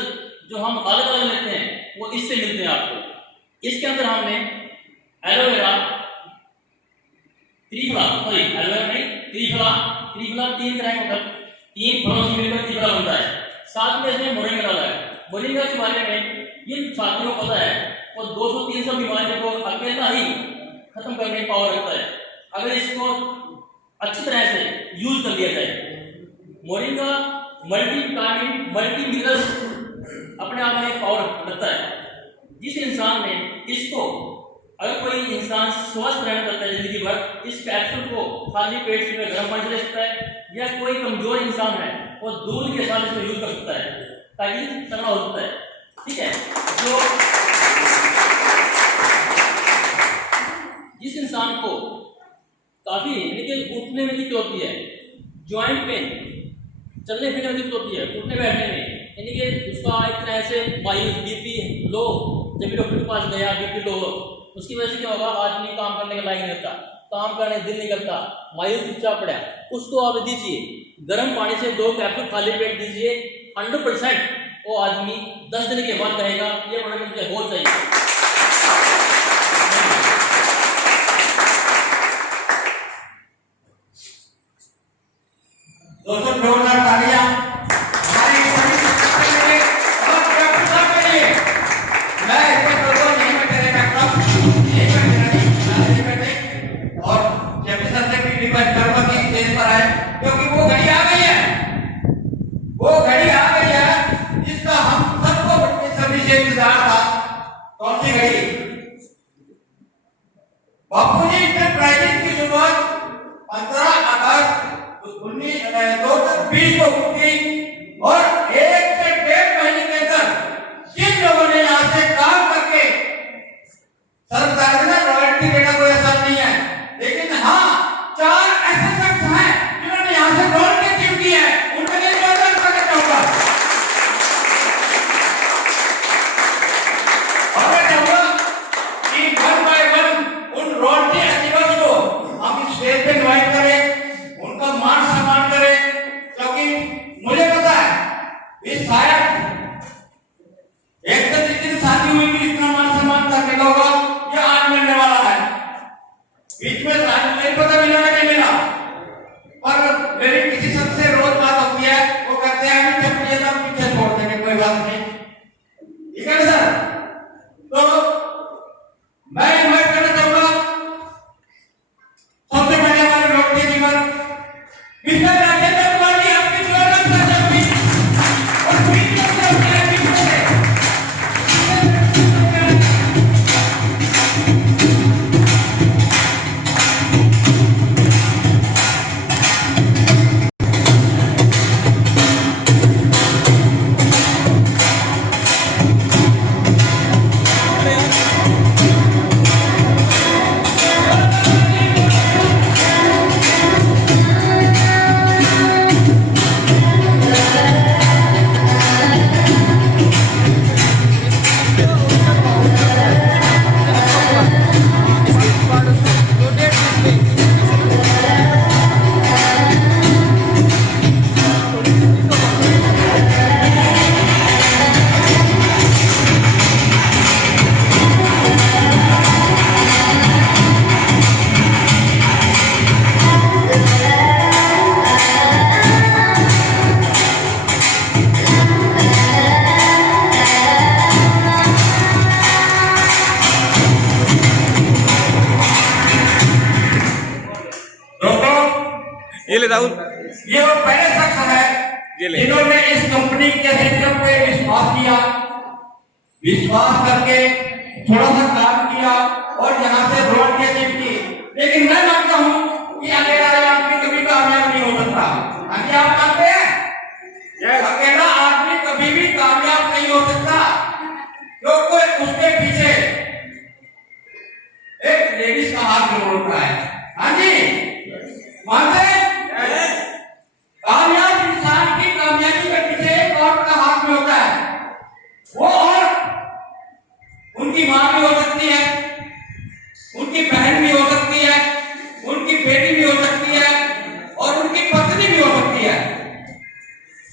जो हम अलग अलग लेते हैं वो इससे मिलते हैं आपको। इसके अंदर हमने एलोवेरा त्रिफला 3 तरह का, 3 फलों से मिलकर त्रिफला बनता है। साथ में इसमें मोरिंगा डाला है। मोरिंगा के बारे में जिन छात्रों को पता है वो 200-300 बीमारियों को अकेला ही खत्म करने की पावर रखता है, अगर इसको अच्छी तरह से यूज कर लिया जाए। Moringa multi vitamin multi minerals अपने आप में पावर रखता है। जिस इंसान ने इसको, अगर कोई इंसान स्वस्थ रहना चाहता है जिंदगी भर, इस कैप्सूल को खाली पेट से गर्म पानी से ले सकता है, या कोई कमजोर इंसान है वो दूध के साथ इसको यूज कर सकता है ताकि तगड़ा हो सकता है। ठीक है, जो जिस इंसान को काफी उठने में दिक्कत होती है, ज्वाइंट पेन, चलने फिरने में दिक्कत होती है, उठने बैठने में, यानी कि उसका एक तरह से मायूस, बीपी लो, जब भी डॉक्टर के पास गया बीपी लो, उसकी वजह से क्या होगा, आदमी काम करने के लायक नहीं रहता, काम करने दिल नहीं करता, मायूस चुपचाप पड़ा है, उसको आप दीजिए गर्म पानी से 2 कैप्सूल खाली पेट दीजिए, 100% वो आदमी 10 दिन के बाद कहेगा ये प्रोडक्ट मुझे हो चाहिए। दोस्तों जोरदार तालियां हमारी सभी के लिए और प्रशंसा के लिए। मैं इसमें दोस्तों नहीं बैठे और जब सर से भी रिक्वेस्ट करूंगा कि स्टेज पर आए, क्योंकि वो घड़ी आ गई है, वो घड़ी आ गई है जिसका हम सबको सभी से इंतजार था। कौन सी घड़ी? बापूजी इंटरप्राइजेज की शुरुआत 15 अगस्त 2020 को हुई, और 1 से 1.5 महीने के अंदर जिन लोगों ने यहाँ से काम करके सरकार ने रॉयल्टी देना कोई आसान नहीं है, लेकिन हाँ 4 ऐसे शख्स हैं जिन्होंने यहाँ से रॉयल्टी अचीव की है, उनके लिए जोरदार करना चाहूंगा। और मैं चाहूंगा कि 1 by 1 उन रॉयल्टी अचीवर्स को हम स्टेज पे इनवाइट करें, उनका मान सम्मान करें, क्योंकि मुझे पता है इस शायद एक तो जिस दिन शादी हुई थी इतना मान सम्मान करने का होगा, यह आज मिलने वाला है। बीच में शायद नहीं पता मिला कि नहीं मिला, पर मेरी किसी शख्स से रोज बात होती है, वो कहते हैं कि चप्पलियां सब पीछे छोड़ देंगे, कोई बात नहीं, ठीक है सर। तो मैं इन्वाइट करना चाहूंगा सबसे पहले हमारे डॉक्टर जी ये ले राहुल, ये वो पहले शख्स है ये ले। जिन्होंने इस कंपनी के सिस्टम पे विश्वास किया, विश्वास करके थोड़ा सा काम किया और यहाँ से रोड के अचीव की। लेकिन मैं मानता हूँ कि अकेला आदमी कभी कामयाब नहीं हो सकता। अभी आप मानते हैं? अकेला आदमी कभी भी कामयाब नहीं हो सकता, क्योंकि उसके पीछे एक लेडीज का हाथ जरूर होता है। हाँ जी, मानते हैं? कामयाब इंसान की कामयाबी के पीछे एक औरत का हाथ में होता है। वो औरत उनकी माँ भी हो सकती है, उनकी बहन भी हो सकती है, उनकी बेटी भी हो सकती है और उनकी पत्नी भी हो सकती है।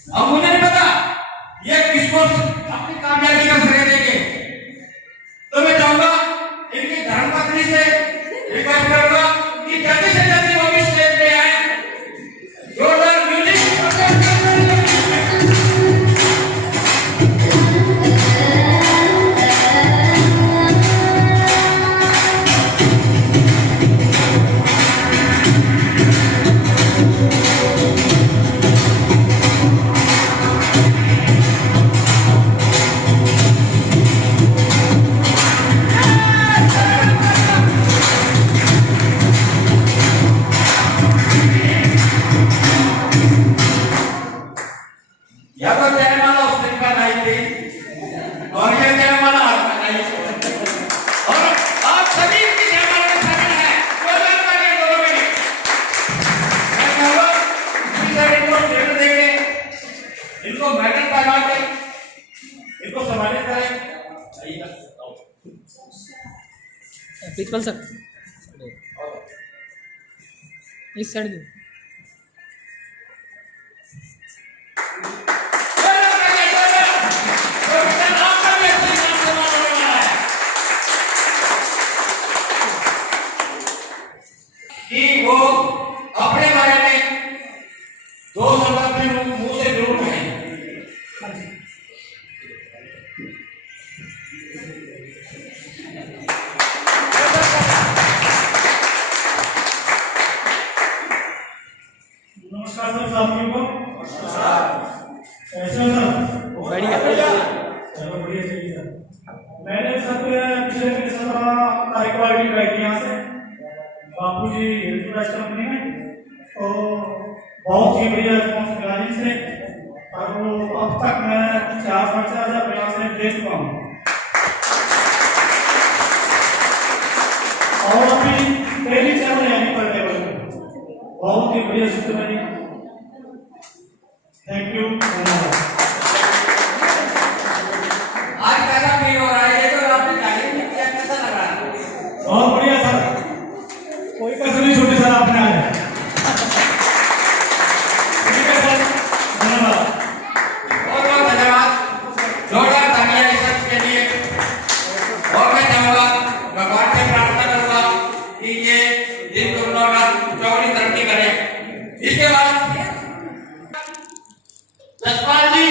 अब मुझे नहीं पता ये किसको अपनी कामयाबी का श्रेय देंगे, तो मैं चाहूंगा इनकी धर्मपत्नी से रिक्वेस्ट करूंगा कि जल्दी से जल्दी वो भी स्टेज पे आए। जोरदार म्यूजिक। या तो जयमाला उस दिन का नहीं थी और ये जयमाला आज का नहीं है। और आप सभी की जयमाला में शामिल है। जोरदार तालियां दोनों के लिए। मैं कहूँगा इनको स्टेज देंगे, इनको मेडल पहना के इनको सम्मानित करें। प्रिंसिपल सर इस साइड दे। कि वो अपने बारे में दो शब्द अपने मुंह से जरूर कहें। नमस्कार सर, साथियों को कैसे हो सर? बढ़िया। चलो बढ़िया चाहिए सर। मैंने सर पिछले महीने सर तारीख वाली ट्राई की यहाँ से बापू जी हेल्थ कंपनी में, तो बहुत ही बढ़िया रिस्पॉन्स मिला जिनसे, और वो अब तक मैं 4-5,000 प्रयास से दे चुका हूँ और अभी डेली चैनल यानी पर लेवल बहुत ही बढ़िया सिस्टम है। थैंक यू, धन्यवाद। आज कैसा फील हो रहा है? ये तो आपने जाहिर नहीं किया, कैसा लग रहा है? बहुत बढ़िया सर, कोई कसर नहीं छोटी सर आपने आज। ठीक है सर, धन्यवाद। बहुत बहुत धन्यवाद। जोरदार तालियां इस शख्स के लिए। और मैं चाहूंगा, भगवान से प्रार्थना करूंगा कि ये दिन दुर्गा चौड़ी तरक्की करे। इसके बाद जसपाल जी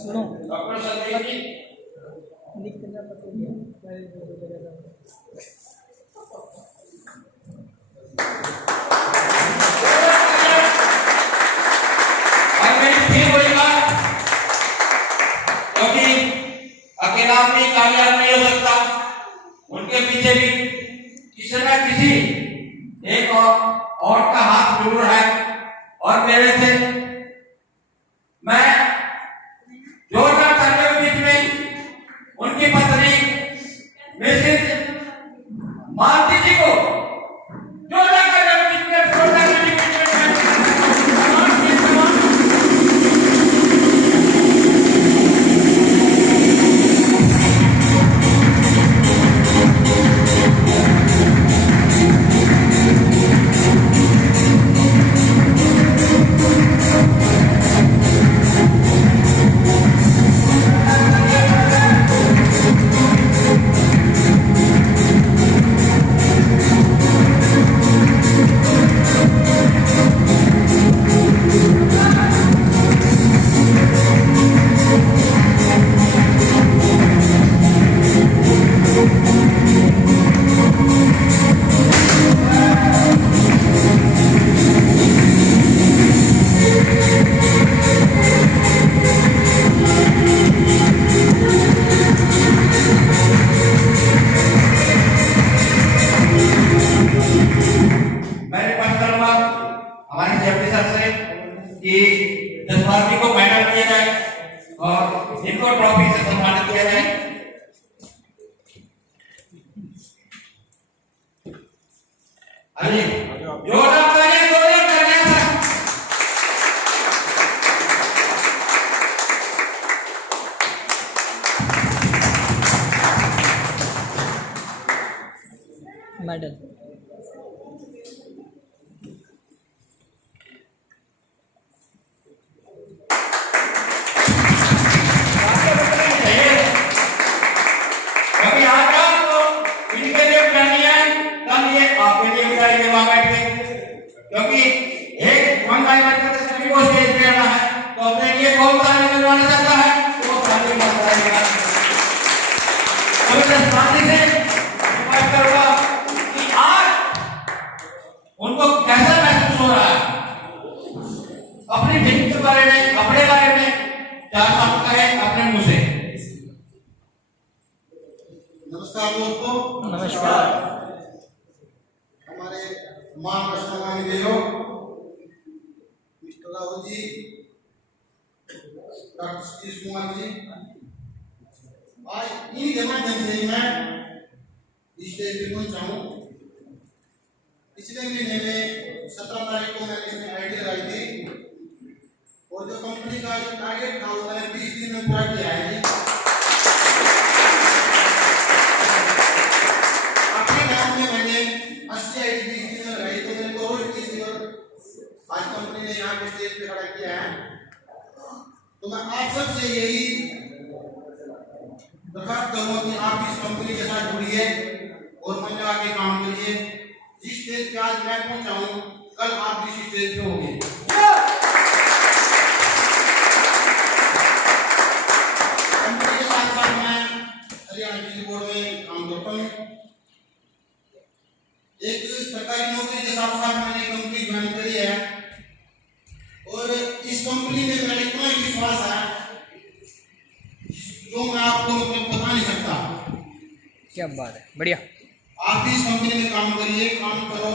सुनो डॉक्टर संदीप जी क्योंकि अकेला आदमी कामयाब नहीं हो सकता, उनके पीछे भी किसी न किसी एक और का हाथ जरूर है। और मेरे से मैं जोरदार तालियों के बीच में उनकी पत्नी मिसेस मालती जी को सम्मानित किया जाए। अरे जोरदार तालियां, जोरदार तालियां। मेडल। अभी आज तो इनके लिए करनी है, कल ये आपके लिए भी करेंगे वहां बैठ के, क्योंकि एक महंगाई बच्चे तो सभी को स्टेज पे आना है, तो अपने लिए कौन ताली बजवाना चाहता है वो ताली बजाएगा। तो मैं शांति से रिक्वेस्ट करूंगा कि आज उनको कैसा महसूस हो रहा है, अपनी टीम के बारे में, अपने बारे में चार शब्द कहें अपने मुंह से। नमस्कार दोस्तों। नमस्कार। हमारे मार्गदर्शन देव मिस्टर राहुल जी, डॉक्टर सतीश कुमार जी, आज इनके माध्यम से मैं स्टेज पे पहुंचा हूँ। पिछले महीने में 17 तारीख को मैंने इसमें आईडी लगाई थी और जो कंपनी का जो टारगेट था वो मैंने 20 दिन में पूरा किया है जी। मैंने 80 आईडी 20 दिन में लगाई तो मेरे को रोज 30 दिन आज कंपनी ने यहाँ पे स्टेज पे खड़ा किया है। तो मैं आप सबसे यही दरखास्त करूंगा कि आप इस कंपनी के साथ जुड़िए और मन लगा के काम करिए। जिस स्टेज पे आज मैं पहुंचा हूँ कल आप भी इस स्टेज पे होंगे। कंपनी के साथ साथ मैं हरियाणा बिजली बोर्ड में काम करता हूँ। एक सरकारी नौकरी के साथ साथ मैंने कंपनी ज्वाइन करी है और इस कंपनी में मेरा इतना विश्वास है जो मैं आपको बता नहीं सकता। क्या बात है, बढ़िया। आप भी इस कंपनी में काम करिए, काम करो,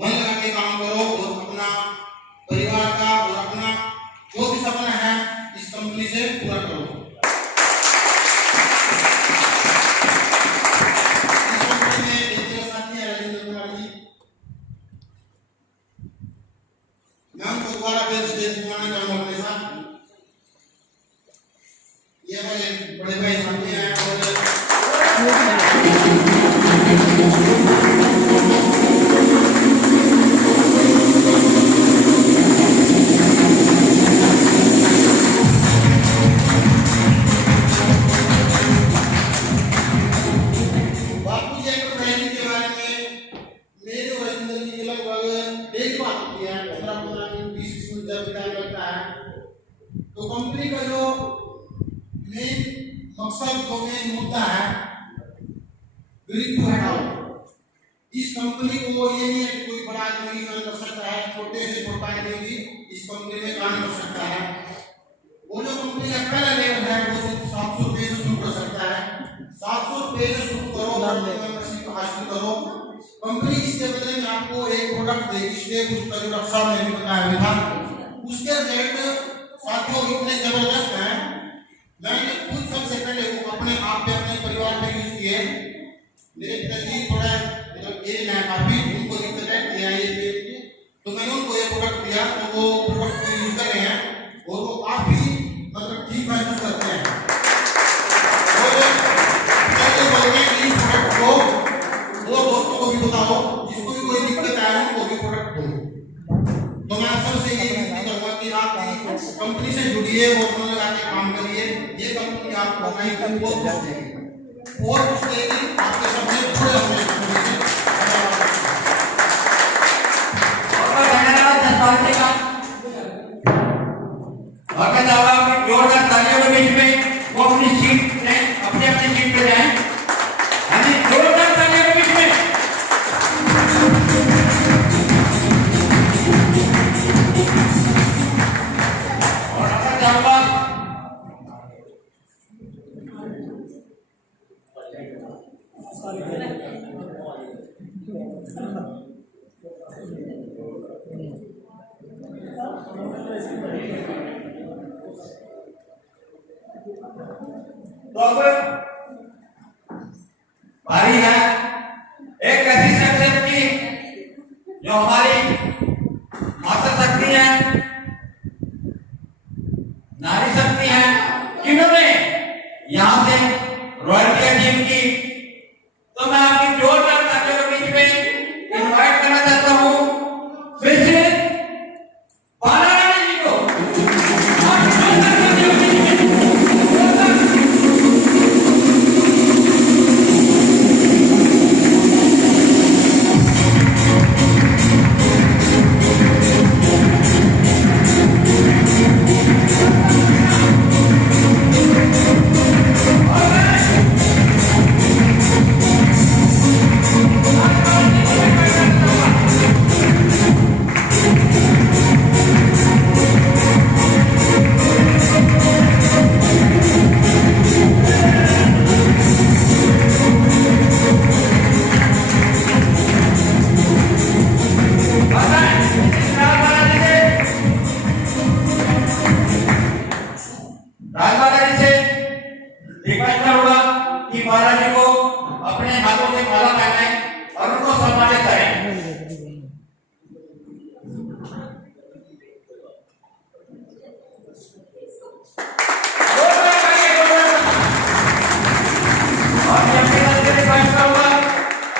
मन लगा के काम करो और अपना परिवार का और अपना जो भी सपना है इस कंपनी से पूरा करो। इस कंपनी में एक मेरे साथी हैं राजेंद्र कुमार जी, मैं उनको दोबारा फिर स्टेज पे आना चाहूंगा अपने साथ। ये हमारे बड़े भाई साथी हैं बापू जी एंटरप्राइजिंग के बारे में मेरे और राजेंद्र जी की लगभग एक बात होती है, 15 दिन 20 मिनट जब टाइम लगता है। तो कंपनी का जो मेन मकसद जो मेन मुद्दा है गरीब को हटाओ। इस कंपनी को ये नहीं है कि कोई बड़ा आदमी काम कर सकता है, छोटे से छोटा आदमी भी इस कंपनी में काम कर सकता है। वो जो कंपनी का पहला लेवल है वो सिर्फ 700 रुपये से शुरू कर सकता है। 700 रुपये से शुरू करो, मेंबरशिप हासिल करो। कंपनी इसके बदले में आपको एक प्रोडक्ट देगी, स्टेप उसका जो डॉक्टर साहब ने भी बताया था, उसके रिजल्ट साथियों इतने जबरदस्त हैं। मैंने खुद सबसे पहले वो अपने आप पे अपने परिवार पे यूज किए। मेरे पिताजी थोड़ा मतलब एज है काफी, उनको दिक्कत है ये पेट की, तो मैंने उनको ये प्रोडक्ट दिया तो वो प्रोडक्ट को यूज कर रहे हैं और वो काफी मतलब ठीक महसूस करते हैं। और ये बोलते हैं कि इस प्रोडक्ट को वो दोस्तों को भी बताओ, जिसको भी कोई दिक्कत आए उनको भी प्रोडक्ट दो। तो मैं सबसे ये विनती करूंगा कि आप कंपनी से जुड़िए और मन लगा के काम करिए। ये कंपनी आपको नहीं तो बहुत कुछ देगी और कुछ देगी, आपके सबसे जुड़े होने से। और धन्यवाद जसपाल जी का। और मैं चाहूंगा कि जोरदार तालियों के बीच में वो अपनी सीट पे अपनी सीट पे जाएं। यानी जोरदार तालियों के बीच में। और मैं चाहूंगा तो अब बारी है एक ऐसी शख्सियत की जो हमारी माता शक्ति है, नारी शक्ति है, जिन्होंने यहाँ से रॉयल्टी अचीव की। तो मैं आपकी जोरदार तालियों के बीच में इनवाइट करना चाहता हूँ फिर से बाला रानी जी को। राजमाता जी से रिक्वेस्ट करूंगा कि बालाजी को अपने हाथों से माला पहनाएं और उनको सम्मानित करें। और रिक्वेस्ट करूंगा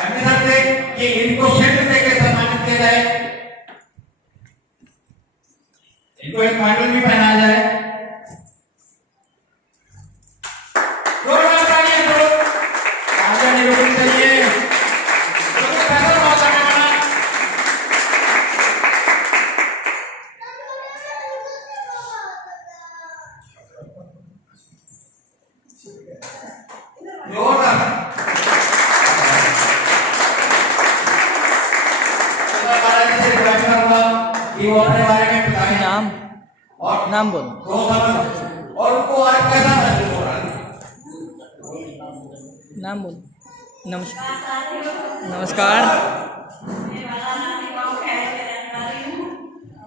एमपी से कि इनको शिल्ड देकर सम्मानित किया जाए, इनको एक मेडल भी पहनाया जाए। वो अपने बारे में बताएं नाम और नाम बोलो। और उनको आज कैसा महसूस हो रहा है? नाम बोलो। नमस्कार।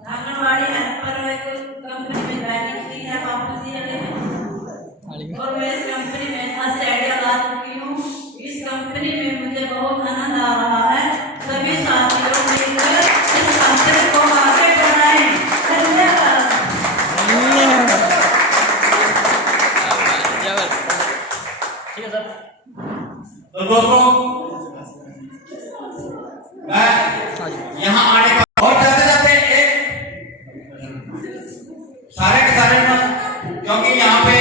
आंगनवाड़ी हेल्पर कंपनी में ज्वाइनिंग की है बापू जी ने, और मैं इस कंपनी में 10 से आइडिया ला चुकी हूँ। इस कंपनी में मुझे बहुत आनंद आ रहा है। सभी साथियों मिलकर इस कंपनी को आगे बढ़ाएं। धन्यवाद। ठीक है सर। तो दोस्तों मैं यहाँ आने का और जाते जाते एक सारे के सारे ना, क्योंकि यहाँ पे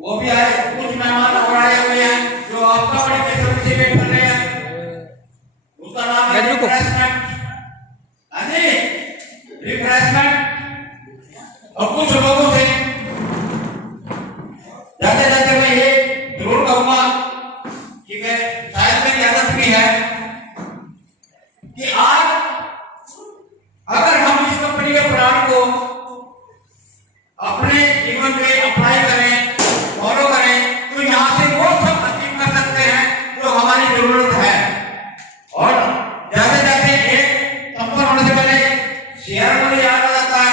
वो भी आए, कुछ मेहमान और आए हुए हैं जो आपका बड़ी बेसब्री से वेट कर रहे हैं। उसका नाम है रिफ्रेशमेंट। हाँ जी, रिफ्रेशमेंट। और कुछ लोगों से जाते जाते मैं ये जरूर कहूंगा कि मैं शायद मेरी आदत भी है कि आज अगर हम इस कंपनी के प्लान को अपने जीवन में अप्लाई करें, फॉलो करें, तो यहाँ से वो सब अचीव कर सकते हैं जो हमारी जरूरत है। और जाते जाते एक संपर्क होने से पहले शेयर मुझे याद आ जाता है,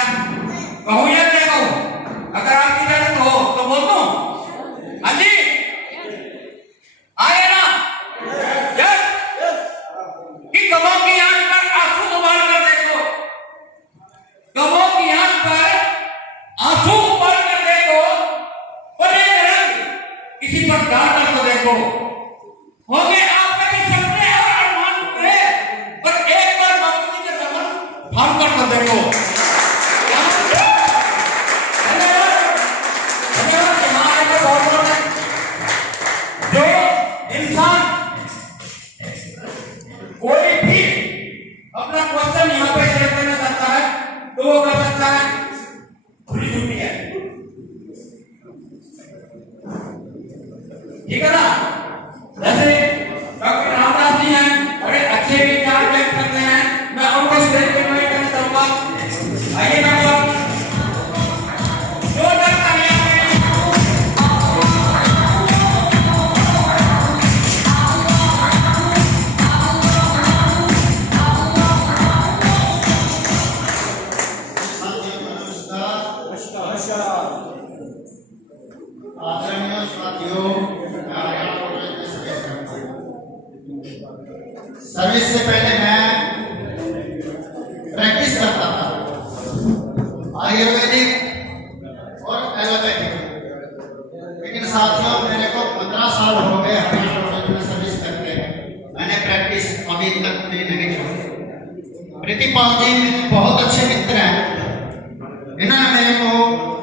कहूँ या नहीं कहूँ? अगर आपकी इजाजत हो तो बोल दूं? हाँ जी, आए ना? यस। कि गमों की आंच पर आंसू उबाल कर देखो, गमों की आंच पर आंसू उबाल कर देखो, पर एक रंग किसी पर डाल कर तो देखो। होंगे आपके भी सपने और अरमान पूरे, पर एक बार बापू जी के दमन थाम कर तो देखो। जो इंसान कोई भी अपना क्वेश्चन यहाँ पे शेयर करना चाहता है तो वो कर सकता है, खुली छुट्टी है, ठीक है ना? जैसे डॉक्टर रामदास जी हैं, बड़े अच्छे विचार व्यक्त करते हैं, मैं उनको स्टेज पे इनवाइट करना चाहूंगा। आइए डॉक्टर, जोरदार तालियां करें। आदरणीय साथियों, मैं हरियाणा कॉलेज में सर्विस करता हूं। सर्विस से पहले मैं प्रैक्टिस करता था आयुर्वेदिक और एलोपैथिक, लेकिन साथियों मेरे को 15 साल हो गए हरियाणा कॉलेज में सर्विस करके, मैंने प्रैक्टिस अभी तक नहीं छोड़ी। प्रीतिपाल जी मेरे बहुत अच्छे मित्र हैं, इन्होंने मेरे को